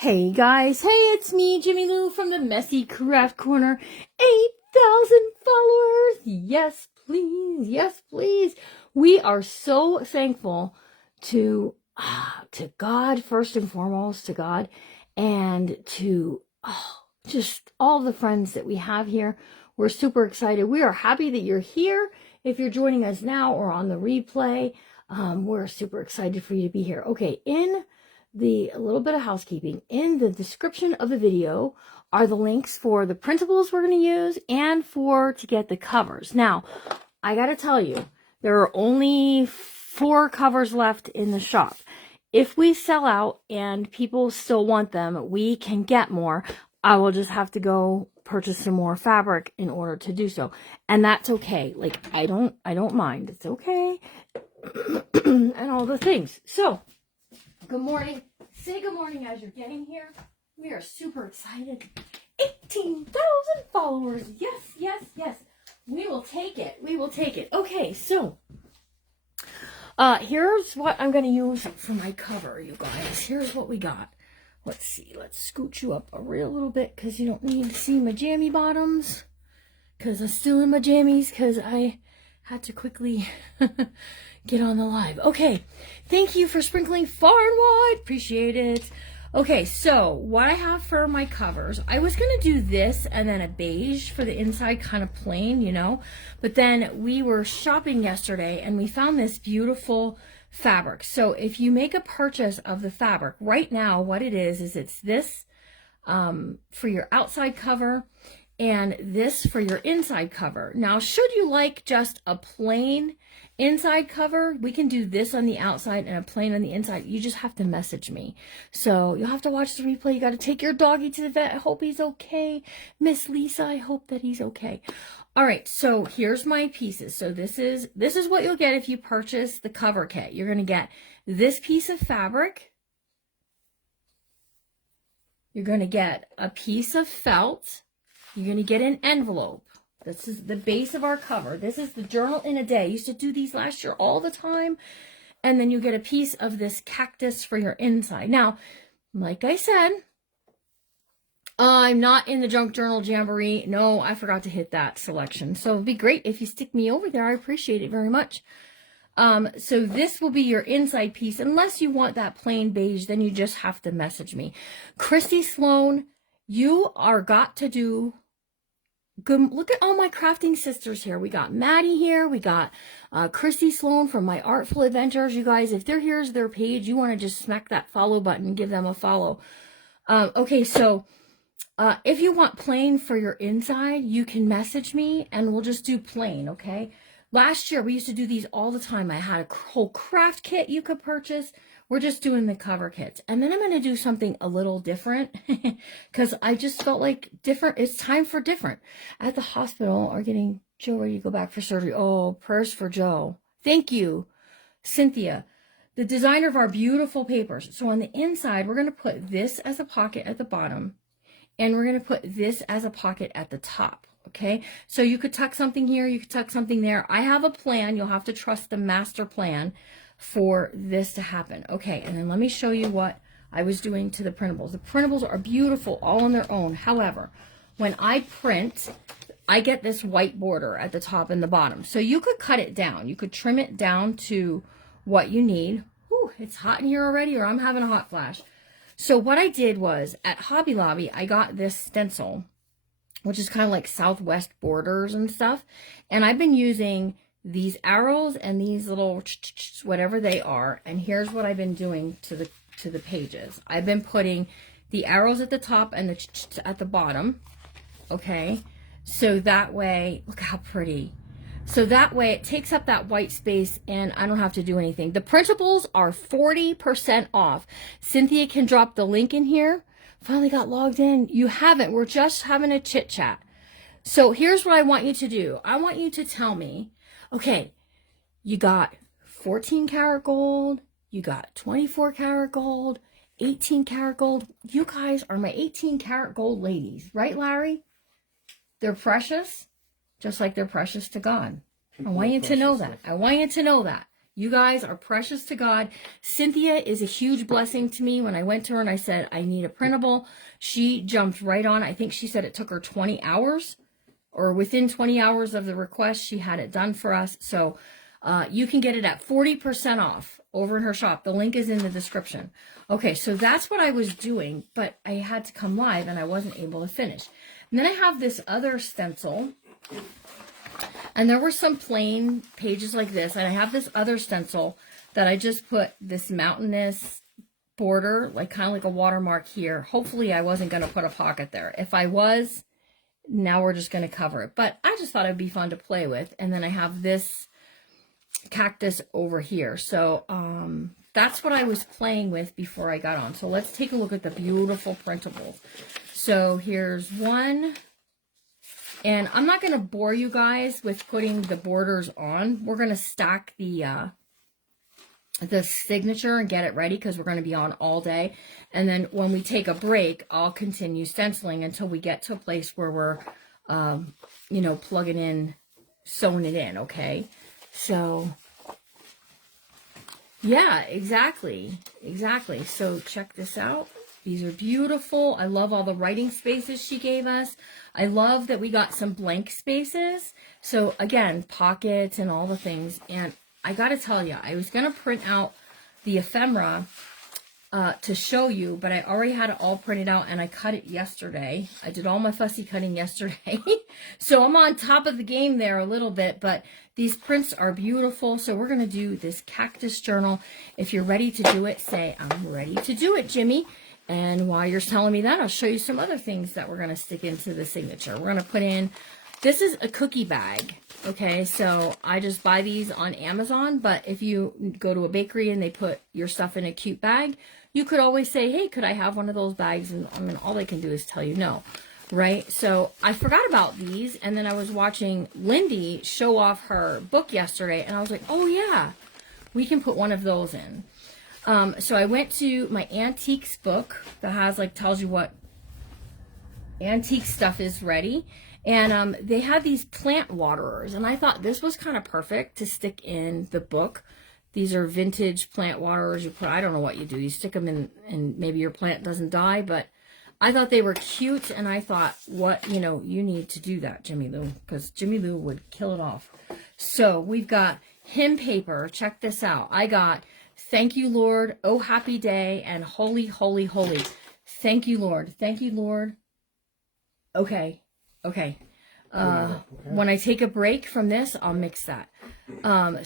Hey guys, hey, it's me, Jimmy Lou from the Messy Craft Corner. 8,000 followers. Yes, please. Yes, please. We are so thankful to God, first and foremost, to God, and to just all the friends that we have here. We're super excited. We are happy that you're here. If you're joining us now or on the replay, we're super excited for you to be here. Okay, a little bit of housekeeping. In the description of the video are the links for the printables we're going to use and to get the covers. Now, I got to tell you, there are only 4 covers left in the shop. If we sell out and people still want them, we can get more. I will just have to go purchase some more fabric in order to do so. And that's okay. Like, I don't mind. It's okay. And all the things. So, good morning. Say good morning as you're getting here. We are super excited. 18,000 followers. Yes, yes, yes. We will take it. We will take it. Okay, so here's what I'm going to use for my cover, you guys. Here's what we got. Let's see. Let's scoot you up a real little bit because you don't need to see my jammy bottoms. Because I'm still in my jammies because I had to quickly get on the live. Okay, thank you for sprinkling far and wide. Appreciate it. Okay, so what I have for my covers, I was going to do this and then a beige for the inside, kind of plain, you know. But then we were shopping yesterday and we found this beautiful fabric. So if you make a purchase of the fabric, right now what it is it's this for your outside cover and this for your inside cover. Now, should you like just a plain inside cover, we can do this on the outside and a plain on the inside. You just have to message me. So you'll have to watch the replay. You got to take your doggy to the vet. I hope he's okay. Miss Lisa, I hope that he's okay. All right, so here's my pieces. So this is what you'll get if you purchase the cover kit. You're going to get this piece of fabric. You're going to get a piece of felt. You're going to get an envelope. This is the base of our cover. This is the journal in a day. I used to do these last year all the time. And then you get a piece of this cactus for your inside. Now, like I said, I'm not in the Junk Journal Jamboree. No, I forgot to hit that selection. So it'd be great if you stick me over there. I appreciate it very much. So this will be your inside piece. Unless you want that plain beige, then you just have to message me. Christy Sloan, you are got to do good. Look at all my crafting sisters here. We got Maddie here. We got Christy Sloan from My Artful Adventures. You guys, if here's their page, you want to just smack that follow button and give them a follow. Okay, so if you want plain for your inside, you can message me and we'll just do plain, okay? Last year, we used to do these all the time. I had a whole craft kit you could purchase. We're just doing the cover kits. And then I'm going to do something a little different because I just felt like different. It's time for different. At the hospital are getting Joe ready to go back for surgery. Oh, prayers for Joe. Thank you, Cynthia, the designer of our beautiful papers. So on the inside, we're going to put this as a pocket at the bottom. And we're going to put this as a pocket at the top. Okay, so you could tuck something here. You could tuck something there. I have a plan. You'll have to trust the master plan for this to happen. Okay, and then let me show you what I was doing to the printables. The printables are beautiful all on their own. However, when I print, I get this white border at the top and the bottom. So you could cut it down. You could trim it down to what you need. Whew, it's hot in here already, or I'm having a hot flash. So what I did was, at Hobby Lobby, I got this stencil, which is kind of like Southwest borders and stuff. And I've been using these arrows and these little whatever they are. And here's what I've been doing to the pages. I've been putting the arrows at the top and the at the bottom. Okay, so that way, look how pretty. So that way it takes up that white space and I don't have to do anything. The printables are 40% off. Cynthia can drop the link in here. Finally got logged in. You haven't. We're just having a chit chat. So here's what I want you to do. I want you to tell me, okay, you got 14 karat gold, you got 24 karat gold, 18 karat gold. You guys are my 18 karat gold ladies, right, Larry? They're precious, just like they're precious to God. I want you to know that. I want you to know that. You guys are precious to God. Cynthia is a huge blessing to me. When I went to her and I said, I need a printable, she jumped right on. I think she said it took her 20 hours, or within 20 hours of the request, she had it done for us. So you can get it at 40% off over in her shop. The link is in the description. Okay, so that's what I was doing, but I had to come live and I wasn't able to finish. And then I have this other stencil, and there were some plain pages like this, and I have this other stencil that I just put this mountainous border, like kind of like a watermark here. Hopefully I wasn't going to put a pocket there. If I was, now we're just going to cover it. But I just thought it'd be fun to play with. And then I have this cactus over here. So that's what I was playing with before I got on. So let's take a look at the beautiful printables. So here's one. And I'm not going to bore you guys with putting the borders on. We're going to stack the signature and get it ready because we're going to be on all day. And then when we take a break, I'll continue stenciling until we get to a place where we're, you know, plugging in, sewing it in, okay? So, yeah, exactly. So check this out. These are beautiful. I love all the writing spaces she gave us. I love that we got some blank spaces. So again, pockets and all the things. And I got to tell you, I was going to print out the ephemera to show you, but I already had it all printed out and I cut it yesterday. I did all my fussy cutting yesterday. So I'm on top of the game there a little bit, but these prints are beautiful. So we're going to do this cactus journal. If you're ready to do it, say, I'm ready to do it, Jimmy. And while you're telling me that, I'll show you some other things that we're going to stick into the signature. We're going to put in, this is a cookie bag. Okay, so I just buy these on Amazon, but if you go to a bakery and they put your stuff in a cute bag, you could always say, hey, could I have one of those bags? And I mean, all they can do is tell you no, right? So I forgot about these, and then I was watching Lindy show off her book yesterday, and I was like, oh yeah, we can put one of those in. So I went to my antiques book that has, like, tells you what antique stuff is ready. And they had these plant waterers, and I thought this was kind of perfect to stick in the book. These are vintage plant waterers. You put, I don't know what you do. You stick them in, and maybe your plant doesn't die, but I thought they were cute, and I thought, what, you know, you need to do that, Jimmy Lou, because Jimmy Lou would kill it off. So we've got hymn paper. Check this out. I got Thank You, Lord, Oh Happy Day, and Holy, Holy, Holy. Thank you, Lord. Thank you, Lord. Okay. When I take a break from this, I'll mix that.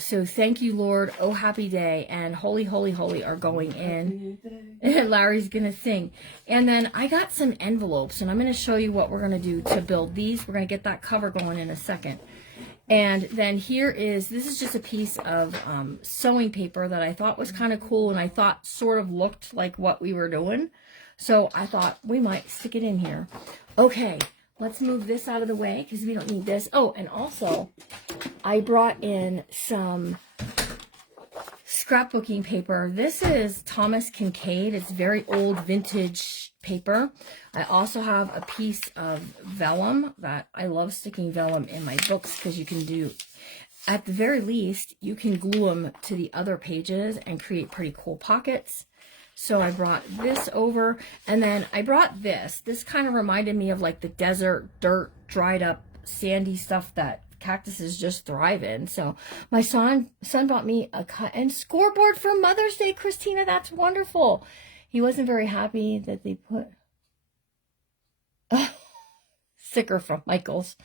So Thank You, Lord, Oh Happy Day, and Holy, Holy, Holy are going in. And Larry's going to sing. And then I got some envelopes, and I'm going to show you what we're going to do to build these. We're going to get that cover going in a second. And then here is, this is just a piece of sewing paper that I thought was kind of cool, and I thought sort of looked like what we were doing. So I thought we might stick it in here. Okay, let's move this out of the way because we don't need this. Oh, and also I brought in some scrapbooking paper. This is Thomas Kincaid. It's very old vintage paper. I also have a piece of vellum that I love sticking vellum in my books because you can do, at the very least, you can glue them to the other pages and create pretty cool pockets. So I brought this over, and then I brought this. This kind of reminded me of like the desert, dirt, dried up, sandy stuff that cactuses just thrive in. So my son bought me a cut and scoreboard for Mother's Day, Christina. That's wonderful. He wasn't very happy that they put sticker from Michael's.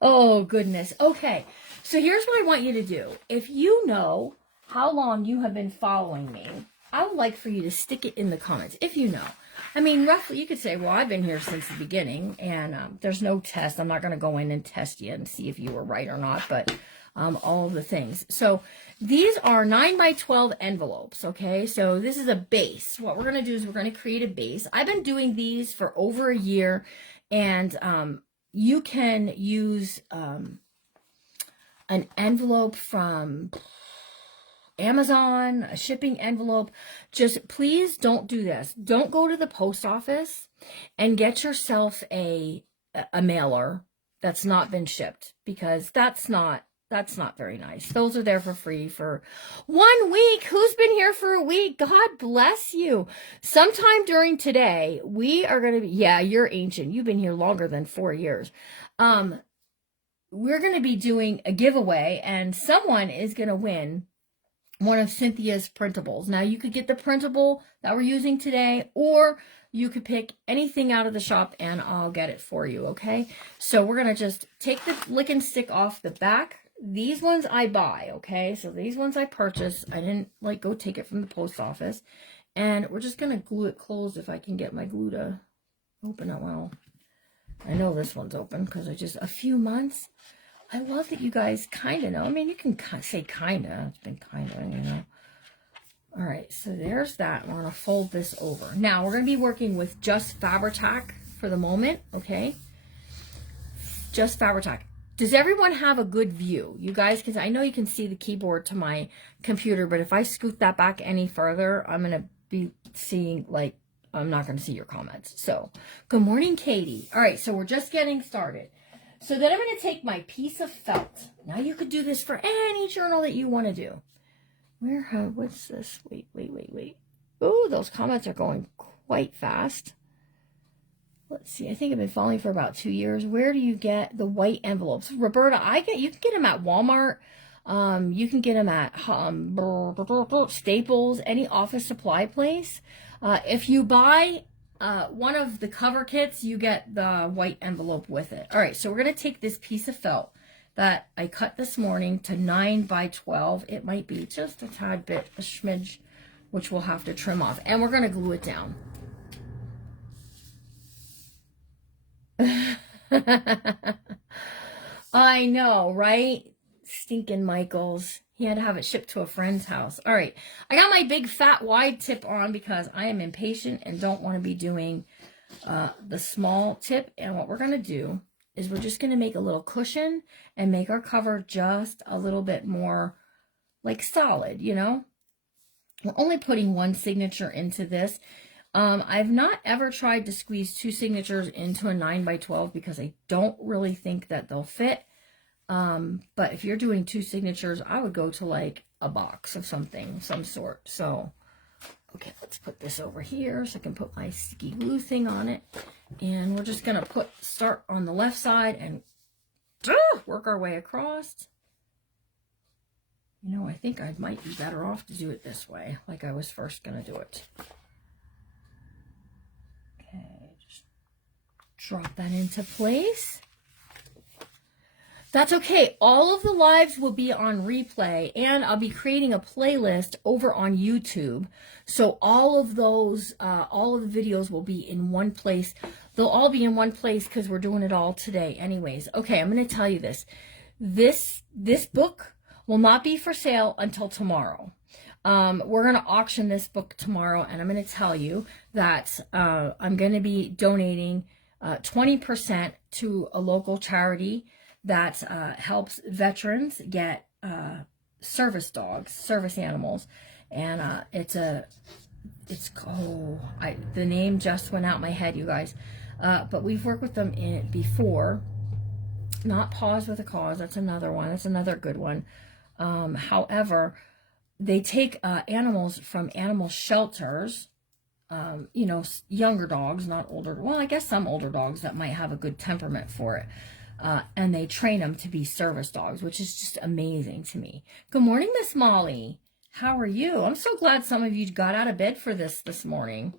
Oh, goodness. Okay, so here's what I want you to do. If you know how long you have been following me, I would like for you to stick it in the comments, if you know. I mean, roughly, you could say, well, I've been here since the beginning, and there's no test. I'm not going to go in and test you and see if you were right or not, but all of the things. So these are 9x12 envelopes, okay? So this is a base. What we're going to do is we're going to create a base. I've been doing these for over a year, and you can use an envelope from Amazon, a shipping envelope. Just please don't do this. Don't go to the post office and get yourself a mailer that's not been shipped, because that's not That's not very nice. Those are there for free for 1 week. Who's been here for a week? God bless you. Sometime during today, we are going to be, yeah, you're ancient. You've been here longer than 4 years. We're going to be doing a giveaway, and someone is going to win one of Cynthia's printables. Now, you could get the printable that we're using today, or you could pick anything out of the shop and I'll get it for you, okay? So we're going to just take the lick and stick off the back. These ones I buy, okay? So these ones I purchase. I didn't like go take it from the post office. And we're just going to glue it closed if I can get my glue to open it well. I know this one's open because I just, a few months. I love that you guys kind of know. I mean, you can say kind of. It's been kind of, you know. All right, so there's that. We're going to fold this over. Now, we're going to be working with just Fabri-Tac for the moment, okay? Just Fabri-Tac. Does everyone have a good view? You guys, because I know you can see the keyboard to my computer, but if I scoot that back any further, I'm going to be seeing, like, I'm not going to see your comments. So, good morning, Katie. All right, so we're just getting started. So then I'm going to take my piece of felt. Now, you could do this for any journal that you want to do. What's this? Wait. Oh, those comments are going quite fast. Let's see. I think I've been following for about 2 years. Where do you get the white envelopes? Roberta, you can get them at Walmart. You can get them at Staples, any office supply place. If you buy one of the cover kits, you get the white envelope with it. All right, so we're going to take this piece of felt that I cut this morning to 9 by 12. It might be just a tad bit, a smidge, which we'll have to trim off. And we're going to glue it down. I know, right? Stinking Michaels. He had to have it shipped to a friend's house. All right. I got my big fat wide tip on because I am impatient and don't want to be doing the small tip. And what we're going to do is we're just going to make a little cushion and make our cover just a little bit more like solid, you know? We're only putting one signature into this. I've not ever tried to squeeze 2 signatures into a 9 by 12 because I don't really think that they'll fit. But if you're doing 2 signatures, I would go to like a box of something, some sort. So, okay, let's put this over here so I can put my sticky glue thing on it. And we're just going to start on the left side and work our way across. You know, I think I might be better off to do it this way, like I was first going to do it. Okay, just drop that into place. That's okay. All of the lives will be on replay, and I'll be creating a playlist over on YouTube. So all of those, all of the videos will be in one place. They'll all be in one place because we're doing it all today anyways. Okay, I'm going to tell you this. This book will not be for sale until tomorrow. We're going to auction this book tomorrow, and I'm going to tell you that I'm going to be donating 20% to a local charity that helps veterans get service dogs, service animals. And the name just went out my head, you guys. But we've worked with them before. Not Paws with a Cause, that's another one. That's another good one. However, they take animals from animal shelters, you know, younger dogs, not older. Well, I guess some older dogs that might have a good temperament for it. And they train them to be service dogs, which is just amazing to me. Good morning, Miss Molly. How are you? I'm so glad some of you got out of bed for this morning.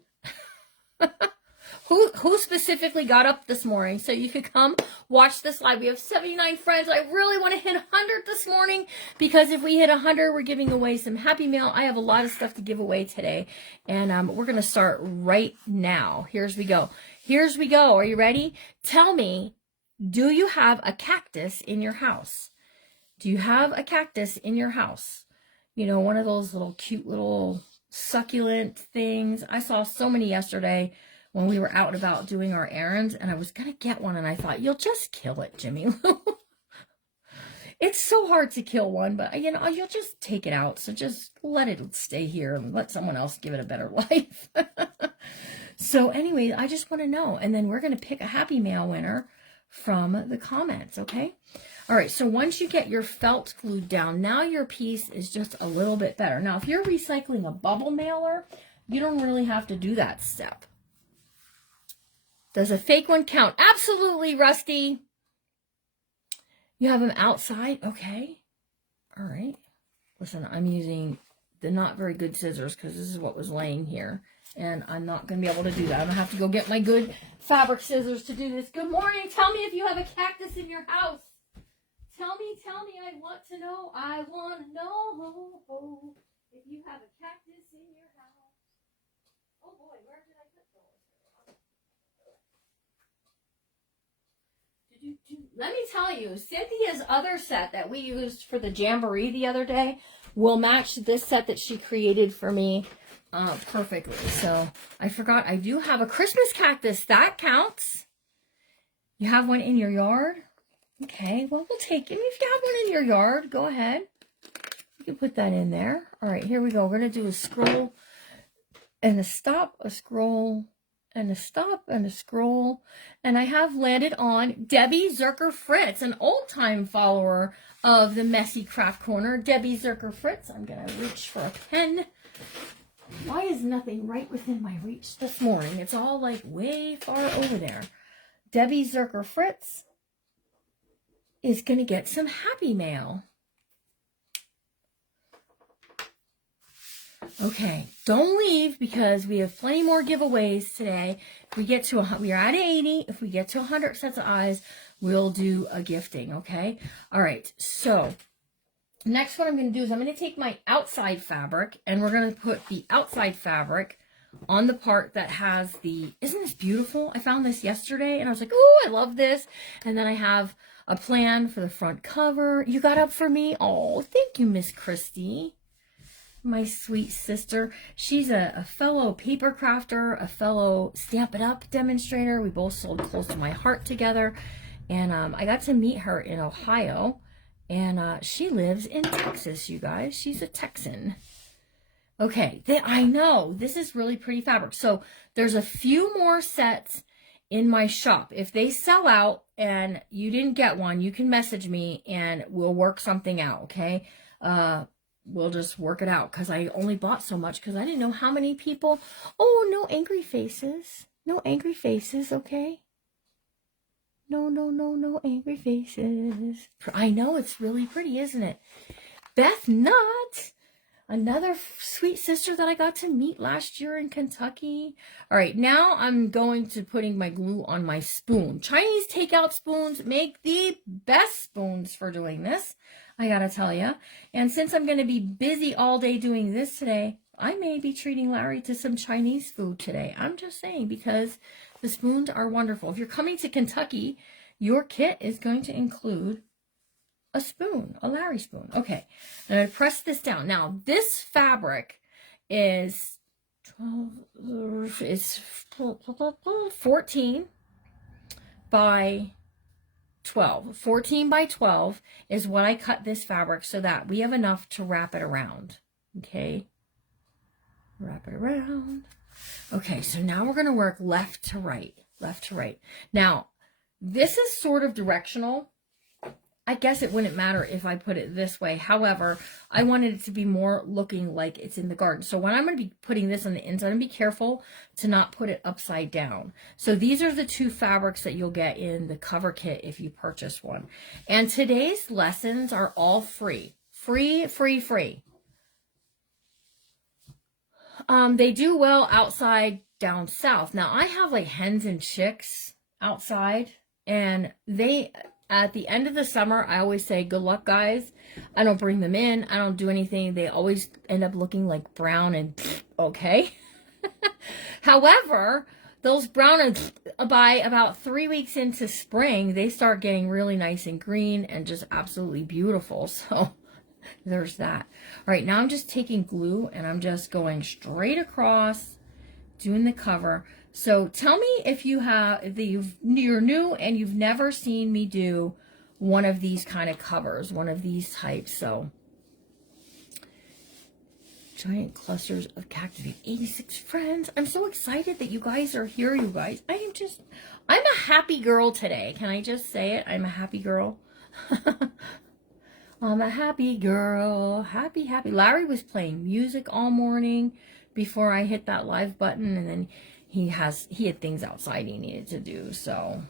Who specifically got up this morning so you could come watch this live? We have 79 friends. I really want to hit 100 this morning because if we hit 100, we're giving away some Happy Mail. I have a lot of stuff to give away today, and we're going to start right now. Here we go. Are you ready? Tell me, do you have a cactus in your house? Do you have a cactus in your house? You know, one of those little cute little succulent things. I saw so many yesterday when we were out and about doing our errands, and I was going to get one, and I thought, you'll just kill it, Jimmy. It's so hard to kill one, but, you know, you'll just take it out. So just let it stay here and let someone else give it a better life. So anyway, I just want to know. And then we're going to pick a Happy Mail winner from the comments, okay? All right, so once you get your felt glued down, now your piece is just a little bit better. Now, if you're recycling a bubble mailer, you don't really have to do that step. Does a fake one count? Absolutely, Rusty. You have them outside? Okay. All right. Listen, I'm using the not very good scissors because this is what was laying here. And I'm not going to be able to do that. I'm going to have to go get my good fabric scissors to do this. Good morning. Tell me if you have a cactus in your house. Tell me. I want to know. I want to know if you have a cactus in your house. Oh, boy. Where did I put those? Let me tell you, Cynthia's other set that we used for the Jamboree the other day will match this set that she created for me perfectly. So I forgot I do have a Christmas cactus. That counts. You have one in your yard? Okay, well, we'll take it. If you have one in your yard, go ahead. You can put that in there. All right, here we go. We're going to do a scroll and a stop, a scroll, and a stop, and a scroll. And I have landed on Debbie Zerker Fritz, an old-time follower of the Messy Craft Corner. Debbie Zerker Fritz. I'm going to reach for a pen. Why is nothing right within my reach this morning? It's all like way far over there. Debbie Zerker Fritz is going to get some happy mail. Okay, don't leave because we have plenty more giveaways today. If we get to we are at 80. If we get to 100 sets of eyes, we'll do a gifting, okay? All right, so next what I'm going to do is I'm going to take my outside fabric and we're going to put the outside fabric on the part that has the, isn't this beautiful? I found this yesterday and I was like, oh, I love this. And then I have a plan for the front cover. You got up for me? Oh, thank you, Miss Christy. My sweet sister. She's a fellow paper crafter, a fellow Stamp It Up demonstrator. We both sold Close to My Heart together. And I got to meet her in Ohio. And she lives in Texas, you guys. She's a Texan. Okay, I know. This is really pretty fabric. So there's a few more sets in my shop. If they sell out and you didn't get one, you can message me and we'll work something out, okay? We'll just work it out because I only bought so much because I didn't know how many people. Oh, no angry faces. No angry faces, okay? No angry faces. I know, it's really pretty, isn't it? Beth Nutt. Another sweet sister that I got to meet last year in Kentucky. All right, now I'm going to putting my glue on my spoon. Chinese takeout spoons make the best spoons for doing this, I gotta tell you. And since I'm going to be busy all day doing this today, I may be treating Larry to some Chinese food today. I'm just saying because the spoons are wonderful. If you're coming to Kentucky, your kit is going to include a spoon, a Larry spoon. Okay, and I press this down. Now, this fabric is 14 by 12. 14 by 12 is what I cut this fabric so that we have enough to wrap it around. Okay, wrap it around. Okay, so now we're going to work left to right, left to right. Now, this is sort of directional. I guess it wouldn't matter if I put it this way. However, I wanted it to be more looking like it's in the garden. So when I'm going to be putting this on the inside, I'm going to be careful to not put it upside down. So these are the two fabrics that you'll get in the cover kit if you purchase one. And today's lessons are all free. Free. They do well outside down south. Now, I have like hens and chicks outside, and they... At the end of the summer, I always say, good luck, guys. I don't bring them in. I don't do anything. They always end up looking like brown and okay. However, those brown and by about 3 weeks into spring, they start getting really nice and green and just absolutely beautiful. So there's that. All right, now I'm just taking glue and I'm just going straight across, doing the cover. So tell me if you have, if you're new and you've never seen me do one of these kind of covers, one of these types. So giant clusters of cacti. 86 friends. I'm so excited that you guys are here, you guys. I'm a happy girl today. Can I just say it? I'm a happy girl. I'm a happy girl. Happy, happy. Larry was playing music all morning before I hit that live button, and then he had things outside he needed to do, so.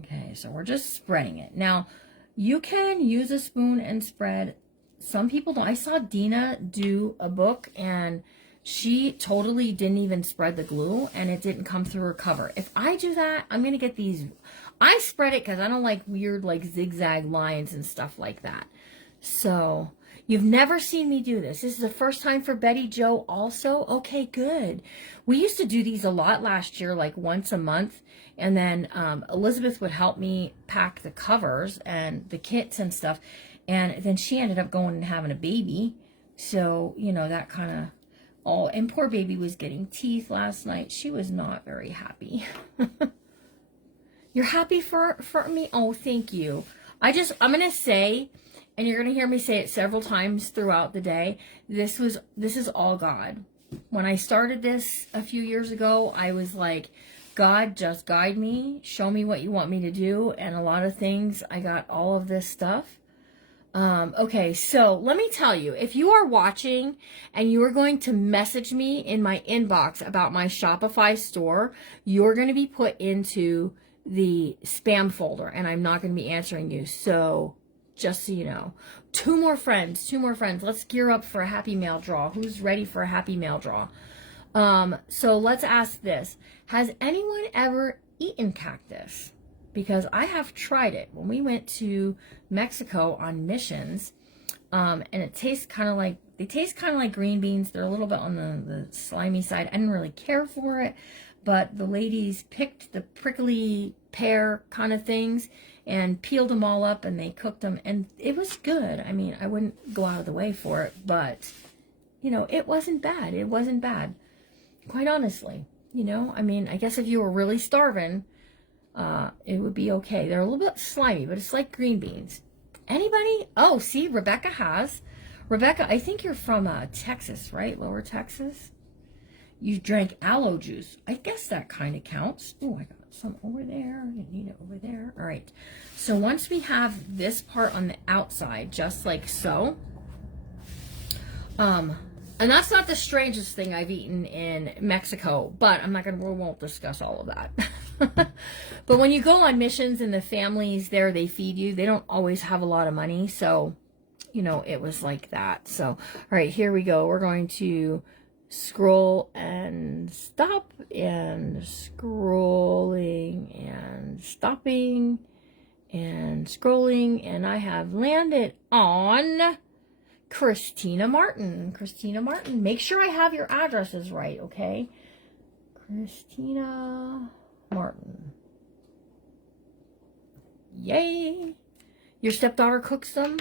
Okay, so we're just spreading it. Now, you can use a spoon and spread. Some people don't. I saw Dina do a book, and she totally didn't even spread the glue, and it didn't come through her cover. If I do that, I'm going to get these. I spread it because I don't like weird, like, zigzag lines and stuff like that. So, you've never seen me do this. This is the first time for Betty Jo also? Okay, good. We used to do these a lot last year, like once a month. And then Elizabeth would help me pack the covers and the kits and stuff. And then she ended up going and having a baby. So, you know, that kind of all. And poor baby was getting teeth last night. She was not very happy. You're happy for me? Oh, thank you. I'm going to say, and you're going to hear me say it several times throughout the day, this is all God. When I started this a few years ago, I was like, God, just guide me, show me what you want me to do. And a lot of things, I got all of this stuff. Okay, so let me tell you, if you are watching and you are going to message me in my inbox about my Shopify store, you're going to be put into the spam folder, and I'm not going to be answering you. So just so you know, two more friends. Let's gear up for a happy mail draw. Who's ready for a happy mail draw? So let's ask this. Has anyone ever eaten cactus? Because I have tried it. When we went to Mexico on missions, and it tastes kind of like, they taste kind of like green beans. They're a little bit on the slimy side. I didn't really care for it, but the ladies picked the prickly pear kind of things and peeled them all up, and they cooked them, and it was good. I mean, I wouldn't go out of the way for it, but, you know, it wasn't bad. It wasn't bad, quite honestly. You know, I mean, I guess if you were really starving, it would be okay. They're a little bit slimy, but it's like green beans. Anybody? Oh, see, Rebecca has. Rebecca, I think you're from Texas, right? Lower Texas? You drank aloe juice. I guess that kind of counts. Oh, I got some over there. I need it over there. All right. So once we have this part on the outside, just like so. And that's not the strangest thing I've eaten in Mexico, but we won't discuss all of that. But when you go on missions and the families there, they feed you. They don't always have a lot of money. So, you know, it was like that. So, all right, here we go. We're going to scroll and stop, and scrolling and stopping and scrolling. And I have landed on Christina Martin. Christina Martin. Make sure I have your addresses right, okay? Christina Martin. Yay! Your stepdaughter cooks them?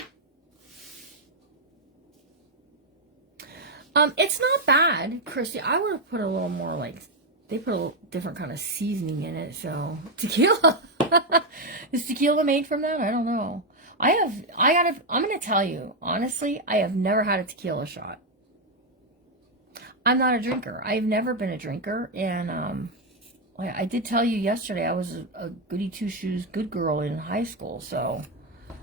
It's not bad, Christy. I would have put a little more, like, they put a different kind of seasoning in it, so. Tequila. Is tequila made from that? I don't know. I'm going to tell you, honestly, I have never had a tequila shot. I'm not a drinker. I've never been a drinker. And I did tell you yesterday I was a goody two-shoes good girl in high school. So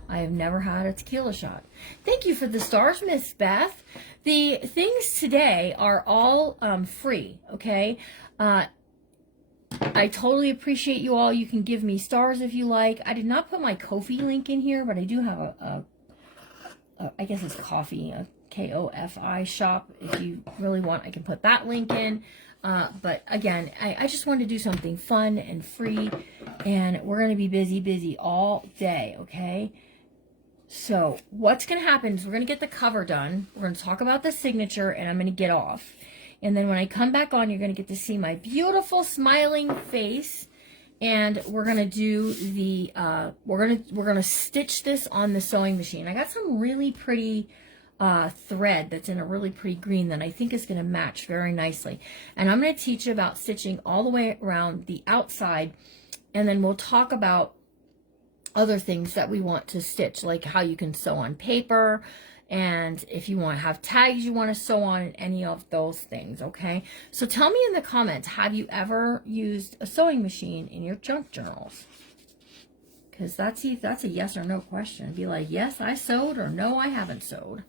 I have never had a tequila shot. Thank you for the stars, Miss Beth. The things today are all free, okay? I totally appreciate you all. You can give me stars if you like. I did not put my Ko-fi link in here, but I do have I guess it's coffee, a K-O-F-I shop. If you really want, I can put that link in. But again, I just wanted to do something fun and free, and we're going to be busy all day, okay? So what's going to happen is we're going to get the cover done. We're going to talk about the signature, and I'm going to get off. And then when I come back on, you're going to get to see my beautiful smiling face. And we're going to do the, we're going to stitch this on the sewing machine. I got some really pretty thread that's in a really pretty green that I think is going to match very nicely. And I'm going to teach you about stitching all the way around the outside. And then we'll talk about other things that we want to stitch, like how you can sew on paper And if you want to have tags you want to sew on, any of those things, okay? So tell me in the comments, have you ever used a sewing machine in your junk journals? Because that's a yes or no question. Be like, yes, I sewed, or no, I haven't sewed.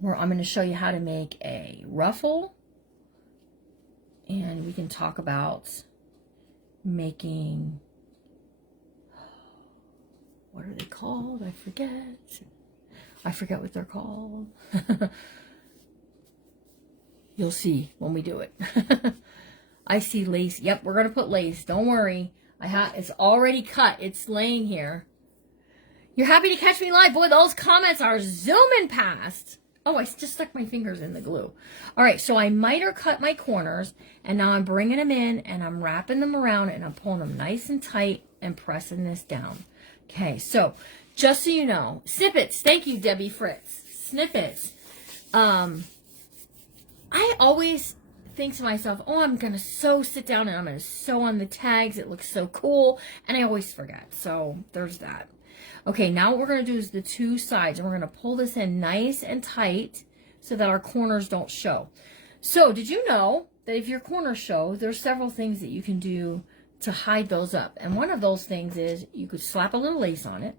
Where I'm going to show you how to make a ruffle. And we can talk about making, what are they called? I forget what they're called. You'll see when we do it. I see lace. Yep, we're going to put lace. Don't worry. It's already cut. It's laying here. You're happy to catch me live. Boy, those comments are zooming past. Oh, I just stuck my fingers in the glue. All right, so I miter cut my corners, and now I'm bringing them in, and I'm wrapping them around, and I'm pulling them nice and tight and pressing this down. Okay, so just so you know, snippets. Thank you, Debbie Fritz. Snippets. I always think to myself, oh, I'm going to sit down and I'm going to sew on the tags. It looks so cool. And I always forget. So there's that. Okay, now what we're going to do is the two sides. And we're going to pull this in nice and tight so that our corners don't show. So did you know that if your corners show, there's several things that you can do to hide those up. And one of those things is you could slap a little lace on it.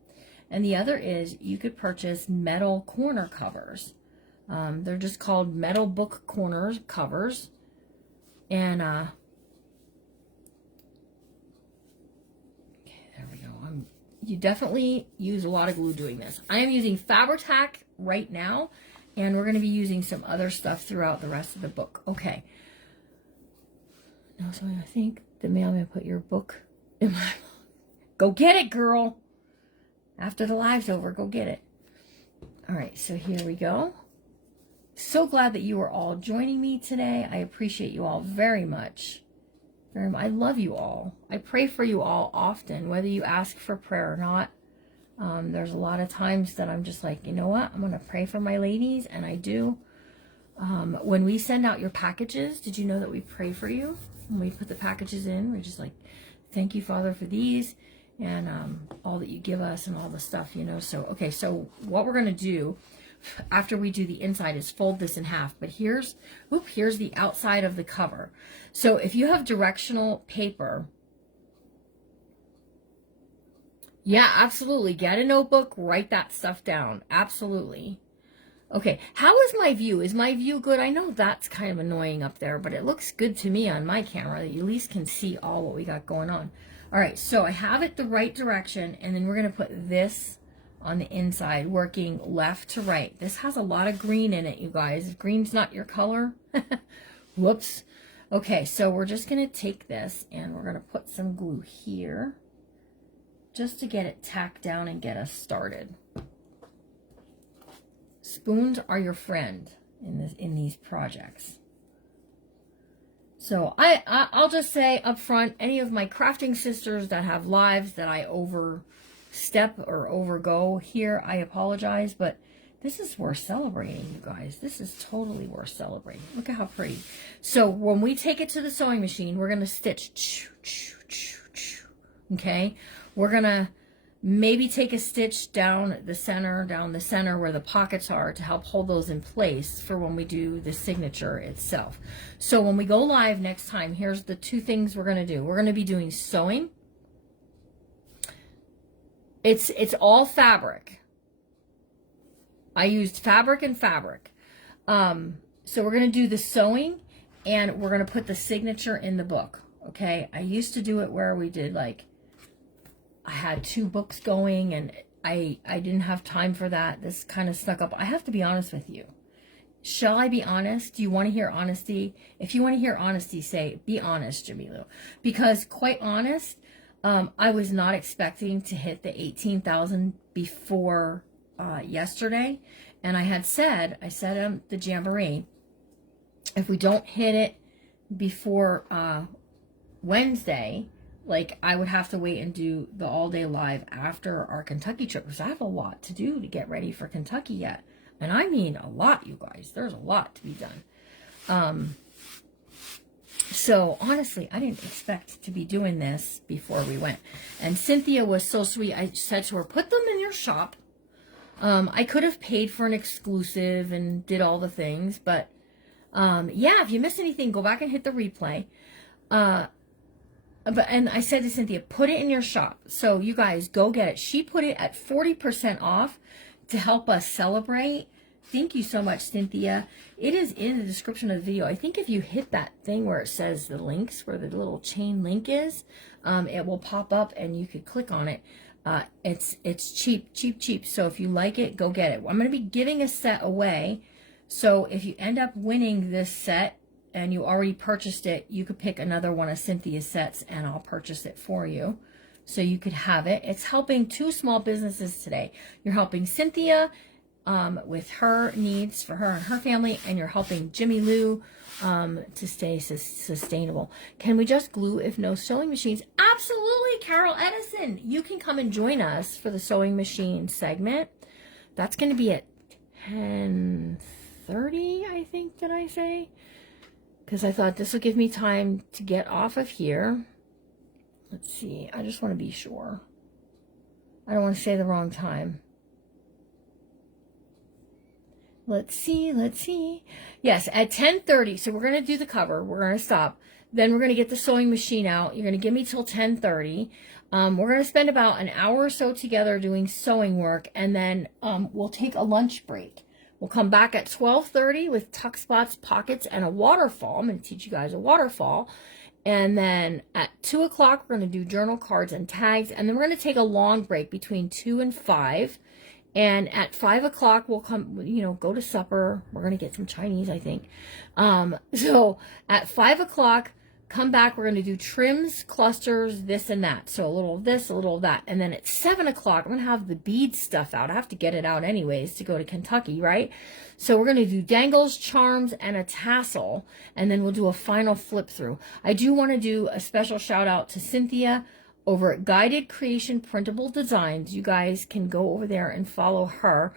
And the other is you could purchase metal corner covers. They're just called metal book corners covers. And, okay, there we go. You definitely use a lot of glue doing this. I am using Fabri-Tac right now, and we're going to be using some other stuff throughout the rest of the book. Okay. Now, so I think the mail, I'm going to put your book in my... Go get it, girl. After the live's over, go get it. All right, so here we go. So glad that you are all joining me today. I appreciate you all very much. I love you all. I pray for you all often, whether you ask for prayer or not. There's a lot of times that I'm just like, you know what? I'm going to pray for my ladies, and I do. When we send out your packages, did you know that we pray for you? When we put the packages in, we're just like, thank you, Father, for these and all that you give us and all the stuff, you know. So, okay, so what we're going to do after we do the inside is fold this in half. But here's the outside of the cover. So if you have directional paper, yeah, absolutely. Get a notebook, write that stuff down. Absolutely. Okay, how is my view? Is my view good? I know that's kind of annoying up there, but it looks good to me on my camera that you at least can see all what we got going on. All right, so I have it the right direction, and then we're going to put this on the inside, working left to right. This has a lot of green in it, you guys. If green's not your color, whoops. Okay, so we're just going to take this, and we're going to put some glue here just to get it tacked down and get us started. Spoons are your friend in these projects. So I'll just say up front, any of my crafting sisters that have lives that I overstep or overgo here, I apologize, but this is worth celebrating, you guys. This is totally worth celebrating. Look at how pretty. So when we take it to the sewing machine, we're going to stitch. Okay? We're going to maybe take a stitch down the center where the pockets are to help hold those in place for when we do the signature itself. So when we go live next time, here's the two things we're going to do. We're going to be doing sewing. It's all fabric. I used fabric and fabric. So we're going to do the sewing, and we're going to put the signature in the book. Okay? I used to do it where we did like, I had 2 books going, and I didn't have time for that. This kind of snuck up. I have to be honest with you. Shall I be honest? Do you want to hear honesty? If you want to hear honesty, say, be honest, Jamilu. Because quite honest, I was not expecting to hit the 18,000 before yesterday. And I said on the Jamboree, if we don't hit it before Wednesday, like, I would have to wait and do the all-day live after our Kentucky trip, because I have a lot to do to get ready for Kentucky yet. And I mean a lot, you guys. There's a lot to be done. So honestly, I didn't expect to be doing this before we went. And Cynthia was so sweet. I said to her, put them in your shop. I could have paid for an exclusive and did all the things, but yeah, if you miss anything, go back and hit the replay. And I said to Cynthia, put it in your shop. So you guys go get it. She put it at 40% off to help us celebrate. Thank you so much, Cynthia. It is in the description of the video. I think if you hit that thing where it says the links, where the little chain link is, it will pop up and you could click on it. It's cheap, cheap, cheap. So if you like it, go get it. I'm going to be giving a set away. So if you end up winning this set and you already purchased it, you could pick another one of Cynthia's sets and I'll purchase it for you. So you could have it. It's helping 2 small businesses today. You're helping Cynthia with her needs for her and her family, and you're helping Jimmy Lou to stay sustainable. Can we just glue if no sewing machines? Absolutely, Carol Edison. You can come and join us for the sewing machine segment. That's going to be at 10:30, I think, did I say? Because I thought this will give me time to get off of here. Let's see. I just want to be sure. I don't want to say the wrong time. Let's see, let's see. Yes, at 10:30. So we're going to do the cover. We're going to stop. Then we're going to get the sewing machine out. You're going to give me till 10:30. We're going to spend about an hour or so together doing sewing work. And then we'll take a lunch break. We'll come back at 12:30 with tuck spots, pockets, and a waterfall. I'm going to teach you guys a waterfall. And then at 2 o'clock, we're going to do journal cards and tags. And then we're going to take a long break between 2 and 5. And at 5 o'clock, we'll come, go to supper. We're going to get some Chinese, I think. So at 5 o'clock, come back. We're going to do trims, clusters, this and that. So a little of this, a little of that. And then at 7 o'clock, I'm going to have the bead stuff out. I have to get it out anyways to go to Kentucky, right? So we're going to do dangles, charms, and a tassel. And then we'll do a final flip through. I do want to do a special shout out to Cynthia over at Guided Creation Printable Designs. You guys can go over there and follow her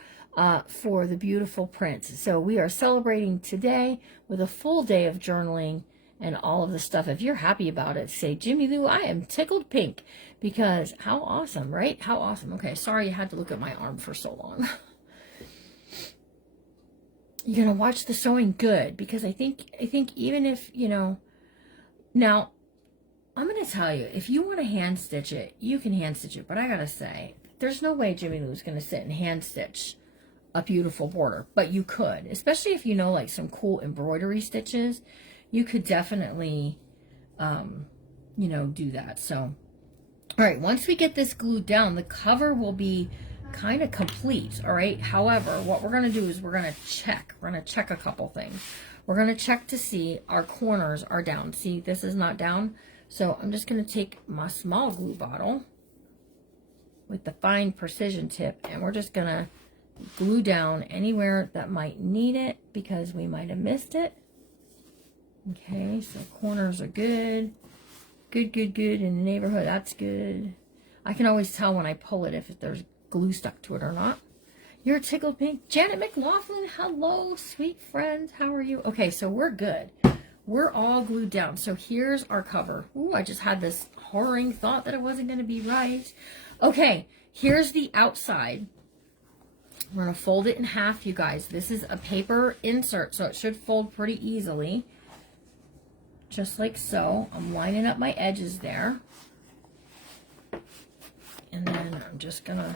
for the beautiful prints. So we are celebrating today with a full day of journaling and all of the stuff. If you're happy about it, say, Jimmy Lou, I am tickled pink, because how awesome, right? How awesome. Okay, sorry you had to look at my arm for so long. You're going to watch the sewing good, because I think even if, now, I'm going to tell you, if you want to hand stitch it, you can hand stitch it. But I got to say, there's no way Jimmy Lou's going to sit and hand stitch a beautiful border. But you could, especially if you know like some cool embroidery stitches. You could definitely, do that. So, all right, once we get this glued down, the cover will be kind of complete. All right. However, what we're going to do is we're going to check. We're going to check a couple things. We're going to check to see our corners are down. See, this is not down. So I'm just going to take my small glue bottle with the fine precision tip, and we're just going to glue down anywhere that might need it, because we might have missed it. Okay, so corners are good. Good, good, good. In the neighborhood, that's good. I can always tell when I pull it if there's glue stuck to it or not. You're tickled pink. Janet McLaughlin, hello, sweet friend. How are you? Okay, so we're good. We're all glued down. So here's our cover. Ooh, I just had this horring thought that it wasn't going to be right. Okay, here's the outside. We're going to fold it in half, you guys. This is a paper insert, so it should fold pretty easily. Just like so. I'm lining up my edges there. And then I'm just going to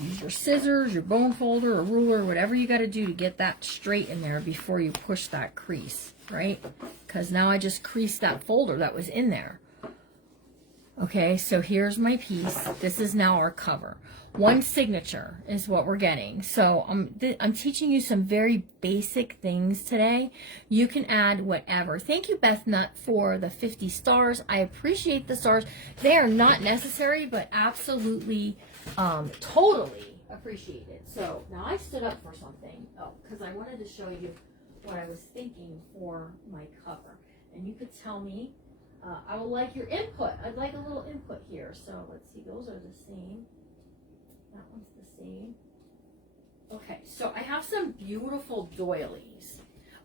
use your scissors, your bone folder, a ruler, whatever you got to do to get that straight in there before you push that crease, right? Because now I just creased that folder that was in there. Okay, so here's my piece. This is now our cover. One signature is what we're getting. So I'm teaching you some very basic things today. You can add whatever. Thank you, Beth Nut, for the 50 stars. I appreciate the stars. They are not necessary, but absolutely, totally appreciated. So now I stood up for something. Oh, because I wanted to show you what I was thinking for my cover. And you could tell me, I would like your input. I'd like a little input here. So let's see, those are the same. That one's the same. Okay, so I have some beautiful doilies.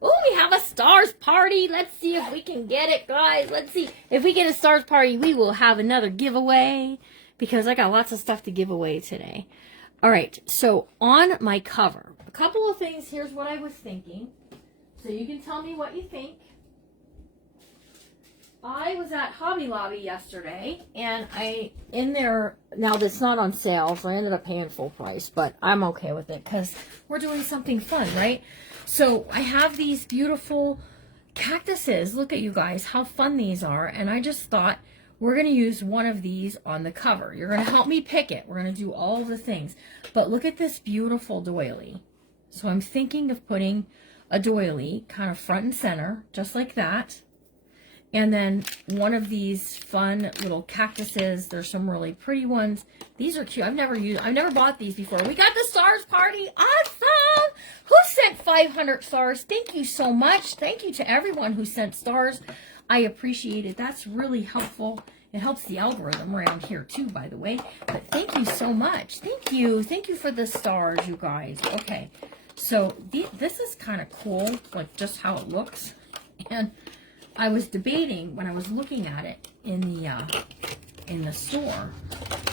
Oh, we have a stars party. Let's see if we can get it, guys. Let's see. If we get a stars party, we will have another giveaway because I got lots of stuff to give away today. All right, so on my cover, a couple of things. Here's what I was thinking. So you can tell me what you think. I was at Hobby Lobby yesterday, and in there, now that's not on sale, so I ended up paying full price, but I'm okay with it because we're doing something fun, right? So I have these beautiful cactuses. Look at you guys, how fun these are, and I just thought we're going to use one of these on the cover. You're going to help me pick it. We're going to do all the things, but look at this beautiful doily. So I'm thinking of putting a doily kind of front and center, just like that. And then one of these fun little cactuses. There's some really pretty ones. These are cute. I've never bought these before. We got the stars party. Awesome. Who sent 500 stars? Thank you so much. Thank you to everyone who sent stars. I appreciate it. That's really helpful. It helps the algorithm around here too, by the way. But thank you so much. Thank you. Thank you for the stars, you guys. Okay. So this is kind of cool, like just how it looks. And I was debating when I was looking at it in the store.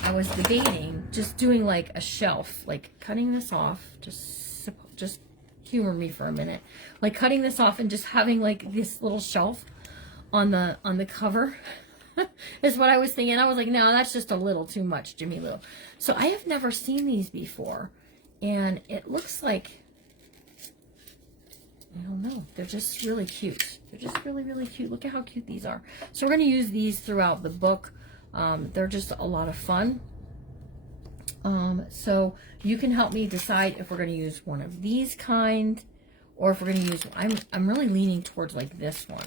I was debating just doing like a shelf, like cutting this off. Just humor me for a minute. Like cutting this off and just having like this little shelf on the cover is what I was thinking. I was like, no, that's just a little too much, Jimmy Lou. So I have never seen these before, and it looks like, I don't know. They're just really cute. They're just really, really cute. Look at how cute these are. So we're going to use these throughout the book. They're just a lot of fun. So you can help me decide if we're going to use one of these kind or if we're going to use, I'm really leaning towards like this one.